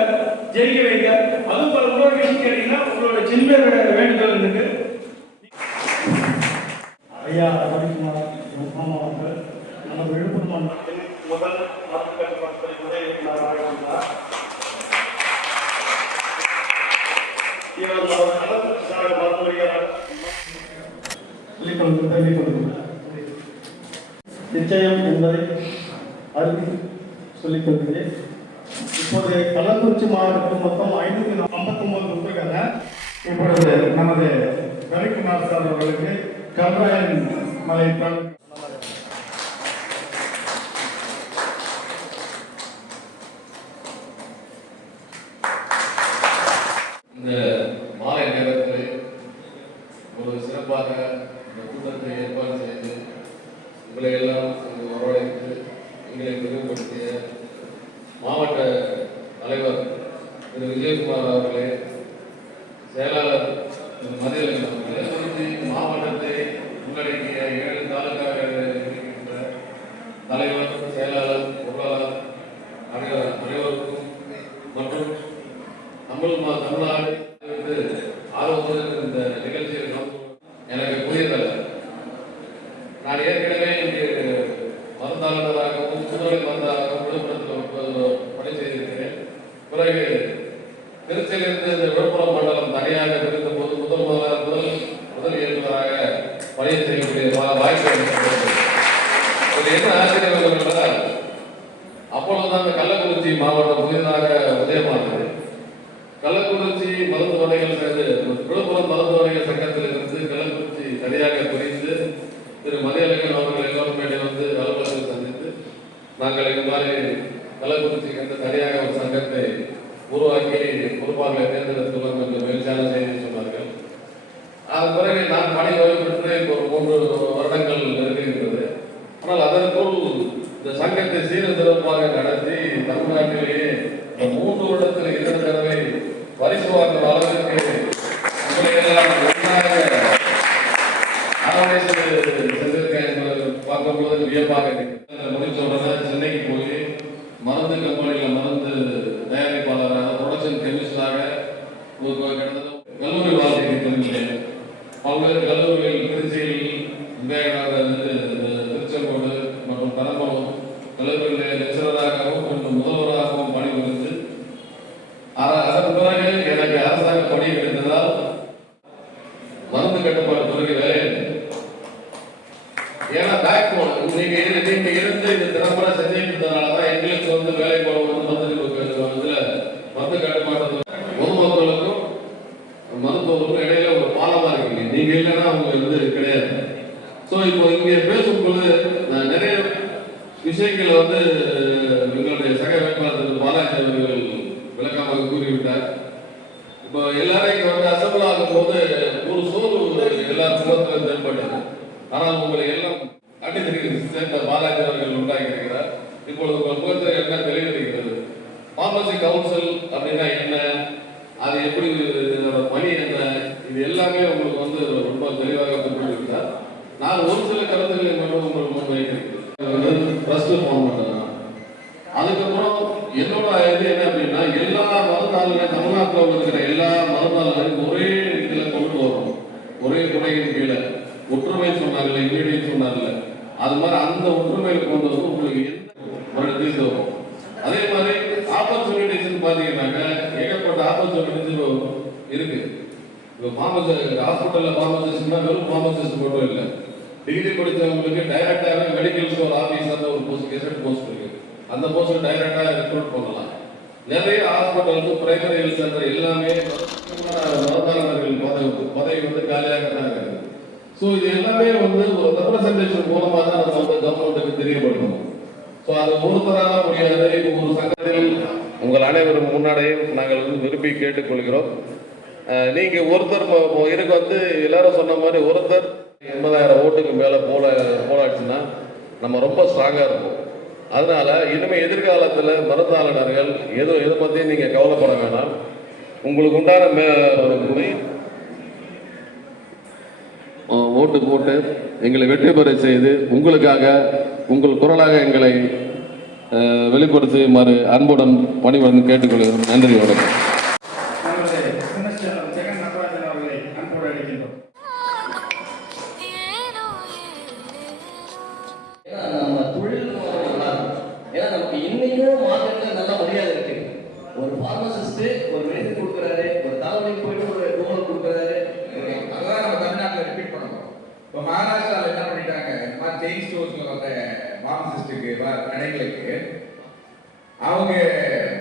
ஜெயிக்க வைங்க. அதுவும் பல இன்னொரு விஷயம் கேட்டீங்கன்னா உங்களோட சின்ன வேண்டுதல் இருக்கு. ஐயா ரவிக்குமார் அவர்கள் நமது விழுப்புரம் மாவட்டத்தில் முதல் ஆட்கள் மக்கள் உதவியாளராக இருந்தார். நிச்சயம் என்பதை அறிவி சொல்லிக் கொள்கிறேன். இப்போது கள்ளக்குறிச்சி மாவட்டத்தில் மொத்தம் 559 உறுப்பினர்கள். இப்பொழுது நமது ரவிக்குமார் சார் அவர்களுக்கு கல்ராயன் மலை இந்த மாலை நேரத்தில் சார்பாக இந்த கூட்டத்தை ஏற்பாடு செய்து உங்களை எல்லாம் இங்கு வரவழைத்து எங்களை பெருமைப்படுத்திய மாவட்ட தலைவர் திரு விஜயகுமார் அவர்களே, செயலாளர் திரு மதியழகன் அவர்களே, மாவட்டத்தை உள்ளடக்கிய 7 தாலுகாக்களில் இருக்கின்ற தலைவர், செயலாளர், பொருளாளர் அனைவருக்கும் மற்றும் தமிழ்நாடு ஆர்வத்துடன் இந்த நிகழ்ச்சியில் எனக்கு புரியவில்லை. நான் ஏற்கனவே இங்கு மருந்தாளராகவும் முதுநிலை மருந்தாளராகவும் விழுப்புரத்தில் பணி செய்திருக்கிறேன். பிறகு திருச்சியிலிருந்து இந்த விழுப்புரம் மண்டலம் தனியாக இருந்த போது முதல் இயக்குநராக பணி செய்யக்கூடிய வாய்ப்பு என்ன ஆச்சரியம் என்றால், அப்பொழுதுதான் அந்த கள்ளக்குறிச்சி மாவட்டம் புதிதாக உதயமானது. கள்ளக்குறிச்சி மருத்துவமனைகள் சேர்ந்து விழுப்புரம் மருத்துவமனைகள் சங்கத்தில் இருந்து கள்ளக்குறிச்சி தனியாக பிரிந்து திரு மதியழகன் அவர்கள் எல்லோரும் வந்து அலுவலகத்தில் சந்தித்து நாங்கள் இந்த மாதிரி கள்ளக்குறிச்சிக்கு வந்து தனியாக ஒரு சங்கத்தை உருவாக்கி பொறுப்பாளர்களை தேர்ந்தெடுத்துள்ளோம் என்று மகிழ்ச்சியான செய்தி சொன்னார்கள். அதன் பிறகு நான் பணி ஓய்வு பெற்று இப்போ 3 வருடங்கள் நெருங்குகின்றது. ஆனால் அதற்குள் இந்த சங்கத்தை சீரசிறப்பாக நடத்தி தமிழ்நாட்டிலேயே 3 வருடத்தில் 2 தடவை பரிசு வாங்குற அளவிற்கு உங்களையெல்லாம் ஒன்றாக அரவணைத்து சென்றிருக்கேன் என்பதை பார்க்கும்போது வியப்பாக முடிச்ச உடனே சென்னைக்கு போய் மருந்து கம்பெனியில் மருந்து தயாரிப்பாளராக ப்ரொடக்ஷன் கெமிஸ்டராக கிட்டத்தட்ட கல்லூரி வாழ்க்கையை தெரிஞ்சேன். பல்வேறு கல்லூரிகள் திருச்சியில், திருச்செங்கோடு மற்றும் பெரம்பலூர் கல்லூரிகளில் லெக்சரராகவும் மற்றும் முதல்வராகவும் பணிபுரிந்து அதன் பிறகு எனக்கு அரசாங்க பணி கிடைத்ததால் மருந்து கட்டுப்பாடு துறைக்கு வேலை. ஏன்னா பேக் போன் நீங்க இருந்து இந்த திறம்பட செஞ்சுட்டு இருந்ததுனாலதான் எங்களுக்கு வந்து வேலை போடுவது மருந்து கட்டுப்பாடு பொதுமக்களுக்கும் மருத்துவர்களுக்கும் இடையில ஒரு பாலமா இருக்கீங்க. நீங்க இல்லைன்னா அவங்க வந்து கிடையாது. ஸோ இப்போ இங்கே பேசும்போது நிறைய விஷயங்கள் வந்து எங்களுடைய சக வேட்பாளர் பாலாஜி அவர்கள் விளக்கமாக கூறிவிட்டார். இப்போ எல்லாரும் இங்கே வந்து அசம்பிள் ஆகும் போது ஒரு சோர்வு எல்லா முகத்திலும் தென்பட்டது. ஆனால் உங்களை எல்லாம் அடித்திற்கு சேர்ந்த பாலாஜி அவர்கள் உண்டாகியிருக்கிறார். இப்பொழுது உங்கள் முகத்தில் என்ன தெளிவிருக்கிறது? பார்மசி கவுன்சில் அப்படின்னா என்ன, அது எப்படி பணி என்ன, இது எல்லாமே உங்களுக்கு வந்து ரொம்ப தெளிவாக குறிப்பிட்டிருக்கிறார். நான் ஒரு சில கருத்துக்களை மட்டும் உங்களுக்கு முன் வைத்திருக்கிறேன். ட்ரஸ்ட் போன மாட்டேன். அதுக்கப்புறம் என்னோட இது என்ன அப்படின்னா, எல்லா மருந்தாளர்களையும் தமிழ்நாட்டில் இருக்கிற எல்லா மருந்தாளர்களையும் ஒரே இதில் கொண்டு வரணும், ஒரே துணையின் கீழே. ஒற்றுமை சொன்னாங்கல்ல, இங்கிலீஷ் சொன்னாங்கல்ல, அது மாதிரி அந்த ஒற்றுமையை கொண்டு வந்து உங்களுக்கு ஒரு தீர்த்து வரும். அதே மாதிரி ஆப்பர்ச்சுனிட்டிஸ் பார்த்தீங்கன்னாக்க ஏகப்பட்ட ஆப்பர்ச்சுனிட்டிஸ் இருக்கு. இப்போ ஹாஸ்பிட்டலில் ஃபார்மசிஸ்ட்னா வெறும் ஃபார்மசிஸ்ட் மட்டும் இல்லை, டிகிரி படித்தவங்களுக்கு டைரக்டாகவே மெடிக்கல் ஸ்டோர் ஆஃபீஸர் ஒரு போஸ்ட், கெசட் போஸ்ட் இருக்கு. அந்த போஸ்ட் டைரக்டாக ரெக்ரூட் பண்ணலாம். நிறைய ஹாஸ்பிட்டலுக்கு பிரைமரி ஹெல்த் சென்டர் எல்லாமே மருந்தாளர்கள் பதவி வந்து காலியாக தான் இருக்குது. ஸோ இது எல்லாமே வந்து ஒரு ரெப்ரசன்டேஷன் மூலமாக தான் நம்ம வந்து கவர்மெண்ட்டுக்கு தெரியப்படுத்தணும். ஸோ அது ஒருத்தராக முடியாது. இப்போ ஒரு சங்கத்தில் உங்கள் அனைவரும் முன்னாடியும் நாங்கள் வந்து விரும்பி கேட்டுக்கொள்கிறோம். நீங்கள் ஒருத்தர் எனக்கு வந்து எல்லாரும் சொன்ன மாதிரி ஒருத்தர் 80,000 ஓட்டுக்கு மேலே போலாச்சுன்னா நம்ம ரொம்ப ஸ்ட்ராங்காக இருப்போம். அதனால இனிமேல் எதிர்காலத்தில் மருந்தாளர்கள் எதை பற்றியும் நீங்கள் கவலைப்பட வேணாம். உங்களுக்கு உண்டான ஓட்டு போட்டு எங்களை வெற்றி பெற செய்து உங்களுக்காக உங்கள் குரலாக எங்களை வெளிப்படுத்துமாறு அன்புடன் பணிவுடன் கேட்டுக்கொள்கிறோம். நன்றி, வணக்கம். நம்ம தொழில் ஏன்னா நமக்கு இன்னைக்கும் மார்க்கெட்ல நல்ல மரியாதை இருக்கு. ஒரு பார்மசிஸ்ட் ஒரு மெடிசன் கொடுக்குறாரு, ஒரு தலைவலிக்கு போயிட்டு ஒரு டோல் கொடுக்குறாரு. அதான் நம்ம தமிழ்நாட்டில் ரிப்பீட் பண்ணணும். இப்போ மகாராஷ்டிராவில் என்ன பண்ணிட்டாங்க, இந்த மாதிரி செயின் ஸ்டோர்ஸ்ல வந்த பார்மசிஸ்டுக்கு கடைகளுக்கு அவங்க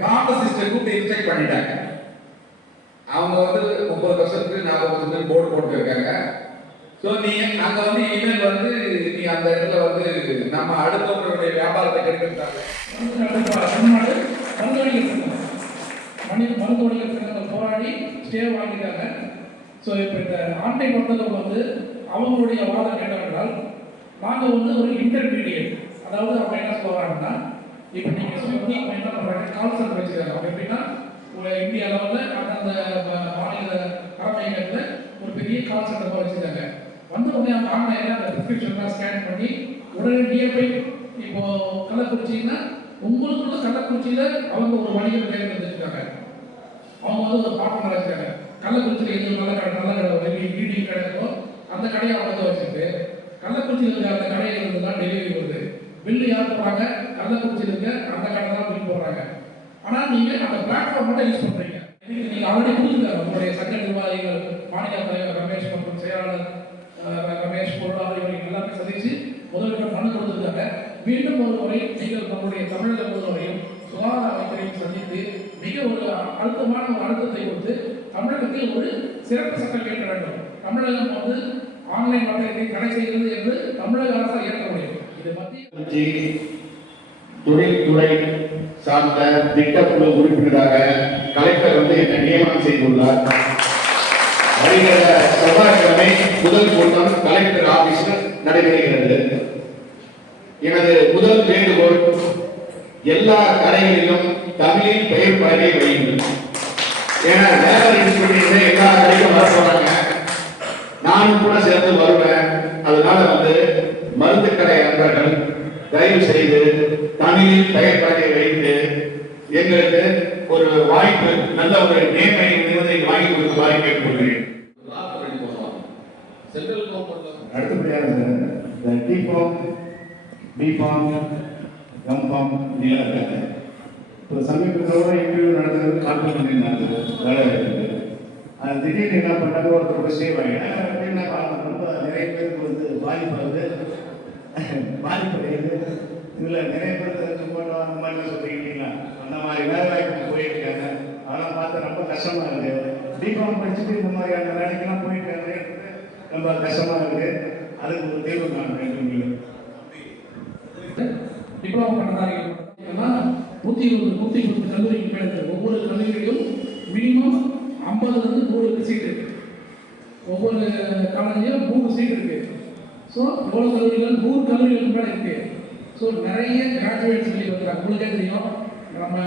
பார்மசிஸ்டை கூப்பிட்டு இன்ஸ்ட்ரக்ட் பண்ணிட்டாங்க. அவங்க வந்து 30% 40% போர்டு போட்டு இருக்காங்க. ஸோ நீ அங்கே வந்து இனிமேல் வந்து நீ அந்த இடத்துல வந்து நம்ம அடுத்தவங்களுடைய வியாபாரத்தை கெடுக்கிறாங்க. மருத்துவர்கள் சங்கங்கள் போராடி ஸ்டே வாங்கிட்டாங்க. ஸோ இப்போ இந்த ஆன்லைன் வந்தவங்க வந்து அவங்களுடைய வாதம் என்னவென்றால் நாங்கள் வந்து ஒரு இன்டர்மீடியட், அதாவது அவங்க என்ன சொல்றாங்கன்னா, இப்போ நீங்கள் ஸ்விக்கி என்ன பண்ணுறாங்க, கால் சென்டர் வச்சுருக்காங்க. அவங்க எப்படின்னா இந்தியா லெவலில் அந்தந்த மாநில தலைமையகத்தில் ஒரு பெரிய கால் சென்டர் வச்சுருக்காங்க. வந்த உடனே அவங்க ஆன்லைனில் அந்த ப்ரிஸ்கிரிப்ஷன்லாம் ஸ்கேன் பண்ணி உடனே நியர்பை, இப்போ கள்ளக்குறிச்சின்னா உங்களுக்குள்ள கள்ளக்குறிச்சியில் அவங்க ஒரு வணிகர் தேர்ந்தெடுத்துருக்காங்க. அவங்க வந்து ஒரு பார்ட்னர் வச்சுருக்காங்க. கள்ளக்குறிச்சியில் எது நல்ல கடை டெலிவரி கடை இருக்கோ அந்த கடையை அவங்க வச்சுட்டு கள்ளக்குறிச்சியில் இருக்க அந்த கடையில் இருந்து தான் டெலிவரி வருது. பில்லு யார் போடுறாங்க? கள்ளக்குறிச்சியில் இருக்க அந்த கடை தான் பில் போடுறாங்க. ஆனால் நீங்கள் அந்த பிளாட்ஃபார்ம் மட்டும் யூஸ் பண்ணுறீங்க. இதுக்கு நீங்கள் ஆல்ரெடி கொடுத்துருக்காங்க. உங்களுடைய சட்ட நிர்வாகிகள், மாநில தலைவர் ரமேஷ் மற்றும் செயலாளர் ரமேஷ் பொருளாளர் இவர்கள் எல்லாமே சந்தித்து முதல்வர் மனு கொடுத்துருக்காங்க. மீண்டும் ஒரு முறை நீங்கள் நம்முடைய தமிழக முதல்வரையும் சுகாதார அமைச்சரையும் சந்தித்து மிக ஒரு அழுத்தமான ஒரு அழுத்தத்தை கொடுத்து தமிழகத்தில் ஒரு சிறப்பு சட்டம் இயற்ற வேண்டும். தமிழகம் வந்து ஆன்லைன் வர்த்தகத்தை தடை செய்கிறது என்று தமிழக அரசு இயற்ற முடியும். இது மத்திய தொழில்துறை சார்ந்த திட்டக்குழு உறுப்பினராக கலெக்டர் வந்து என்னை நியமனம் செய்துள்ளார். வருகிற செவ்வாய்க்கிழமை முதல் கூட்டம் கலெக்டர் ஆபீஸில் நடைபெறுகிறது. எனது முதல் வேண்டுகோள், எல்லா கடைகளிலும் தமிழில் பெயர் பலகை வையுங்கள். ஏன்னா வேலை சொல்லிட்டு எல்லா கடையும் வர போறாங்க, நானும் கூட சேர்ந்து வருவேன். அதனால வந்து மருந்து கடை அன்பர்கள் தயவு செய்து தமிழில் பெயர் பலகை வைத்து எங்களுக்கு ஒரு வாய்ப்பு, நல்ல ஒரு நேமை வாங்கி கொடுக்குமாறு கேட்டுக்கொள்கிறேன். அடுத்தபடியாக இந்த டிஃபார்ம், பிஃபார்ம், எம்ஃபார்ம் இதெல்லாம் இருக்காங்க. இப்போ சமீபத்தோட இன்டர்வியூ நடந்தது, கான்ஃபரன்ஸ் பண்ணியிருந்தாங்க வேலை இருக்குது. அது திடீர்னு என்ன பண்ணாங்க, ஒருத்தர் போய் சேவ் ஆகிட்டேன். ரொம்ப நிறைய பேருக்கு வந்து பாதிப்பு பாதிப்படையுது. இதில் நிறைய பேருக்கு சும்மா அந்த மாதிரிலாம் சொல்லிக்கிட்டீங்களா, அந்த மாதிரி வேலை வாய்ப்பு போயிட்டு இருக்காங்க. அதெல்லாம் பார்த்தா ரொம்ப கஷ்டமாக இருக்குது. பிகாம் படிச்சுட்டு இந்த மாதிரியான வேலைக்கெல்லாம் போயிட்டு இருக்காங்க, ரொம்ப கஷ்டமாக இருக்குது. அதுக்கு ஒரு தீர்வு காண வேண்டும். டிப்ளமோ பண்ணாங்க 120 கல்லூரிக்கு மேலே இருக்குது. ஒவ்வொரு கல்லூரியிலும் மினிமம் 50லேருந்து 100 சீட் இருக்கு. ஒவ்வொரு காலேஜிலும் 3 சீட் இருக்கு. ஸோ எவ்வளோ கல்லூரிகள்? 100 கல்லூரிகளுக்கு மேலே இருக்கு. ஸோ நிறைய கிராஜுவேட்ஸ் வெளியே வந்துருக்காங்க. உங்களுக்கே தெரியும், நம்ம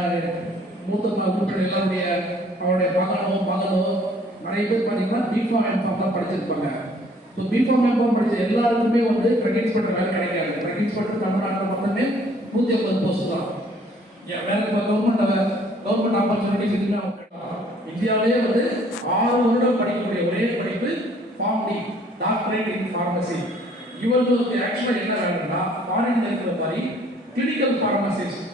மூத்த உறுப்பினர் எல்லாருடைய அவருடைய மகனோ நிறைய பேர் பார்த்தீங்கன்னா பிஃபார்ம் எம்ஃபார்ம்லாம் படிச்சிருப்பாங்க. ஸோ பிஃபார்ம் எம்ஃபார்ம் படித்த எல்லாருக்குமே வந்து கிரெடிட்ஸ் பண்ணுற வேலை கிடைக்காது. கிரெடிட்ஸ் பண்ணுற தமிழ்நாட்டில் மட்டுமே 150 போஸ்ட் தான். வேற கவர்மெண்ட் ஆப்பர்ச்சுனிட்டிஸ் எதுவுமே அவங்க இந்தியாவிலே வந்து 6 வருடம் படிக்கக்கூடிய ஒரே படிப்பு ஃபார்ம்டி, டாக்டரேட் இன் ஃபார்மசி. இவர்களுக்கு ஆக்சுவலாக என்ன வேணும்னா, ஃபாரின்ல இருக்கிற மாதிரி கிளினிக்கல் ஃபார்மசிஸ்ட்.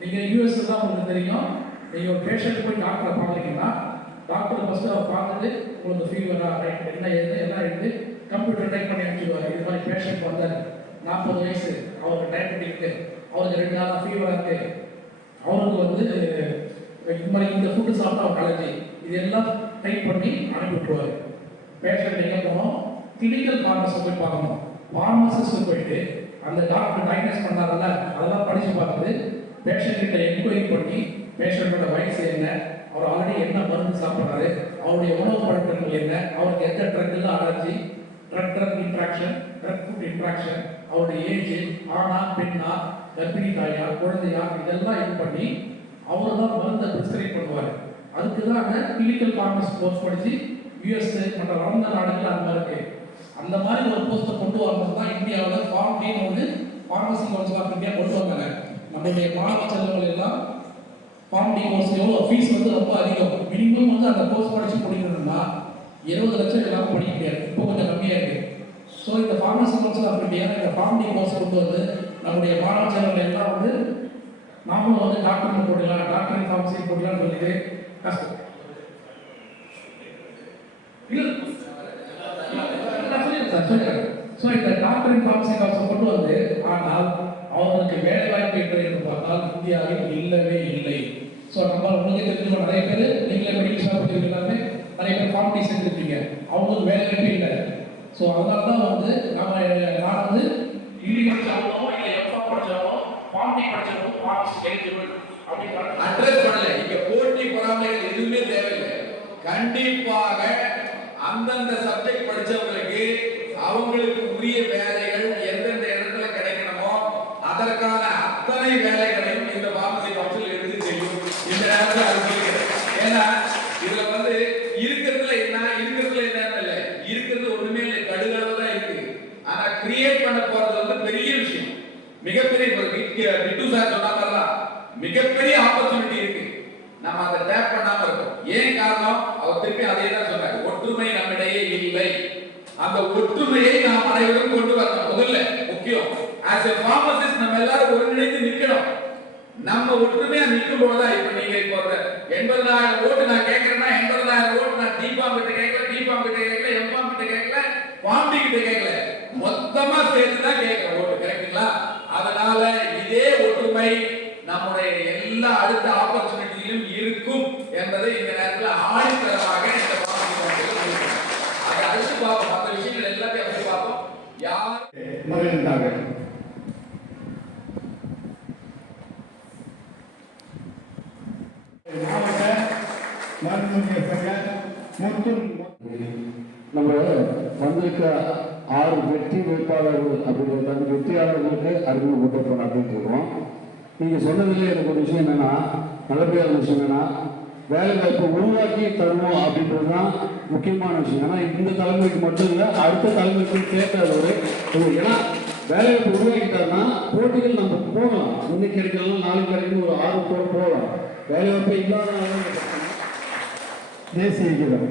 நீங்கள் யூஎஸ்ல தான் உங்களுக்கு தெரியும், நீங்கள் ஒரு பேஷண்ட் போய் டாக்டரை பார்க்குறீங்கன்னா டாக்டர் ஃபஸ்ட்டு அவர் பார்த்துட்டு உங்களுக்கு ஃபீவரா என்ன எழுது எல்லாம் எழுது கம்ப்யூட்டர் டைப் பண்ணி அனுப்பிடுவார். இது மாதிரி பேஷண்ட் வந்தார், 40 வயசு, அவருக்கு டயபெட்டிக் இருக்கு, அவருக்கு 2 நாளாக ஃபீவராக இருக்கு, அவருக்கு வந்து இது மாதிரி இந்த ஃபுட்டு சாப்பிட்டா அவர் அலர்ஜி, இதெல்லாம் டைப் பண்ணி அனுப்பி விட்டுருவார். பேஷண்ட் எங்கே போகணும்? கிளினிக்கல் ஃபார்மசிஸ்ட் போய் பார்க்கணும். ஃபார்மசிஸ்ட் போயிட்டு அந்த டாக்டர் டயக்னோஸ் பண்ணாங்கல்ல, அதெல்லாம் படித்து பார்த்துட்டு பேஷண்ட் கிட்ட என்கொயரி பண்ணி பேஷண்ட்டோட வயசு என்ன, அவர் ஆல்ரெடி என்ன மருந்து சாப்பிட்றாரு, அவருடைய உணவு பழக்கங்கள் என்ன, அவருக்கு எந்த ட்ரக்லாம் allergy, drug interaction, drug food interaction, அவருடைய ஏஜ், ஆணா பெண்ணா, கர்ப்பிணி தாயா குழந்தையா, இதெல்லாம் இது பண்ணி அவர் தான் மருந்தை ப்ரிஸ்கிரைப் பண்ணுவார். அதுக்கு தான் கிளினிக்கல் ஃபார்மசிஸ்ட் கோர்ஸ் படித்து யூஎஸ் மற்ற வளர்ந்த நாடுகள் அந்த மாதிரி இருக்கு. அந்த மாதிரி ஒரு போஸ்ட்டை கொண்டு வரணும் தான் இந்தியாவில் ஃபார்ம் டீம் வந்து ஃபார்மசி கவுன்சில் ஆஃப் இந்தியா கொண்டு வந்தாங்க. நம்மளுடைய மாணவ செல்வங்கள் எல்லாம் ஃபார்ம் டி கோர்ஸ் எவ்வளோ ஃபீஸ் வந்து ரொம்ப அதிகம். மினிமம் வந்து அந்த கோர்ஸ் படித்து முடிக்கணும்னா 20 லட்சம் எல்லாரும் படிக்க முடியாது, இப்போ கொஞ்சம் கம்மியாக இருக்குது. ஸோ இந்த ஃபார்மசி கவுன்சில் ஆஃப் இந்தியா இந்த ஃபார்ம் டி கோர்ஸ் கொண்டு வந்து நம்முடைய மாணவ செல்வங்கள் எல்லாம் வந்து நாமளும் வந்து டாக்டர் போடலாம், டாக்டர் ஃபார்மசி போடலாம்னு சொல்லிட்டு கஷ்டம். ஸோ இந்த டாக்டர் ஃபார்மசி கோர்ஸ் கொண்டு வந்து, ஆனால் அவங்களுக்கு வேலை வாய்ப்பு என்று பார்த்தால் இந்தியாவில் இல்லவே இல்லை. ஸோ நம்ம உங்களுக்கு தெரிஞ்ச நிறைய பேர் நீங்களே மெடிக்கல் ஷாப் எல்லாமே நிறைய பேர் ஃபார்ம் டி செஞ்சுருக்கீங்க, அவங்களுக்கு வேலை வாய்ப்பு இல்லை. ஸோ அதனால தான் வந்து நான் வந்து டிகிரி படிச்சாலும் இல்லை எஃப்ஆர் படிச்சாலும் ஃபார்ம் டி படிச்சாலும் ஃபார்மசி எலிஜிபிள் அப்படின்னு அட்ரஸ் பண்ணல. இங்க போட்டி பொறாமைகள் எதுவுமே தேவையில்லை. கண்டிப்பாக அந்தந்த சப்ஜெக்ட் படிச்சவங்களுக்கு அவங்களுக்கு உரிய வேலைகள் எந்தெந்த இடத்துல கிடைக்கணுமோ அதற்கான அத்தனை வேலைகளையும் இந்த பார்மசி கவுன்சில் எடுத்து செய்யும். இந்த நேரத்தில் அது சொல்லிக்கிறேன். ஏன்னா இதுல வந்து இருக்கிறதுல என்ன இல்லை, இருக்கிறது ஒண்ணுமே இல்லை, கடுகளவு தான் இருக்கு. ஆனா கிரியேட் பண்ண போறது வந்து பெரிய விஷயம், மிகப்பெரிய பிட்டு சார் சொன்ன மாதிரிதான் மிகப்பெரிய ஆப்பர்ச்சுனிட்டி இருக்கு. நம்ம அதை டேப் பண்ணாம இருக்கோம். ஏன் காரணம்? அவர் திருப்பி அதே தான் சொன்னார், ஒற்றுமை நம்மிடையே இல்லை. அந்த ஒற்றுமையை நாம் அனைவரும் கொண்டு வரணும். முதல்ல முக்கியம் ஆஸ் எ பார்மசிஸ்ட் நம்ம எல்லாரும் ஒருங்கிணைந்து நிற்கணும். நம்ம ஒற்றுமையா நிற்கும் போதுதான் இப்ப நீங்க இப்போ 80,000 ஓட்டு நான் கேட்கறேன்னா 80,000 ஓட்டு நான் டிபார்ம் கிட்ட கேட்கல, எம்பார்ம் கிட்ட கேட்கல, பாம்பி கிட்ட கேட்கல, மொத்தமா சேர்த்து தான் கேட்கிறேன் ஓட்டு. கரெக்டுங்களா? அதனால இதே ஒற்றுமை நம்முடைய எல்லா அடுத்த ஆப்பர்ச்சுனிட்டியிலும் இருக்கும் என்பதை இந்த நேரத்தில் ஆணித்தரமாக இந்த அதை அடுத்து பார்ப்போம். மற்ற விஷயங்கள் எல்லாத்தையும் அப்படி பார்ப்போம். யார் மகிழ்ந்தாங்க. மாவட்ட மருத்துவ சங்க மற்றும் நம்ம வந்திருக்க 6 வெற்றி வேட்பாளர்கள் அப்படிங்கிறது அந்த வெற்றியாளர்களுக்கு அறிமுகம் கொடுப்போம் அப்படின்னு சொல்லுவோம். நீங்க சொன்னதுல எனக்கு ஒரு விஷயம் என்னன்னா, நல்லபடியான விஷயம் என்னன்னா, வேலை வாய்ப்பை உருவாக்கி தருவோம் அப்படின்றது தான் முக்கியமான விஷயம். ஏன்னா இந்த தலைமுறைக்கு மட்டும் இல்லை, அடுத்த தலைமுறைக்கு கேட்கறது ஒரு ஏன்னா வேலை வாய்ப்பு உருவாக்கிட்டாருன்னா போட்டிகள் நம்ம போகலாம். இன்னைக்கு கிடைக்கலாம், நாளைக்கு கிடைக்கணும், ஒரு ஆர்வத்தோடு போகலாம். வேலை வாய்ப்பை இல்லாத தேசிய கீதம்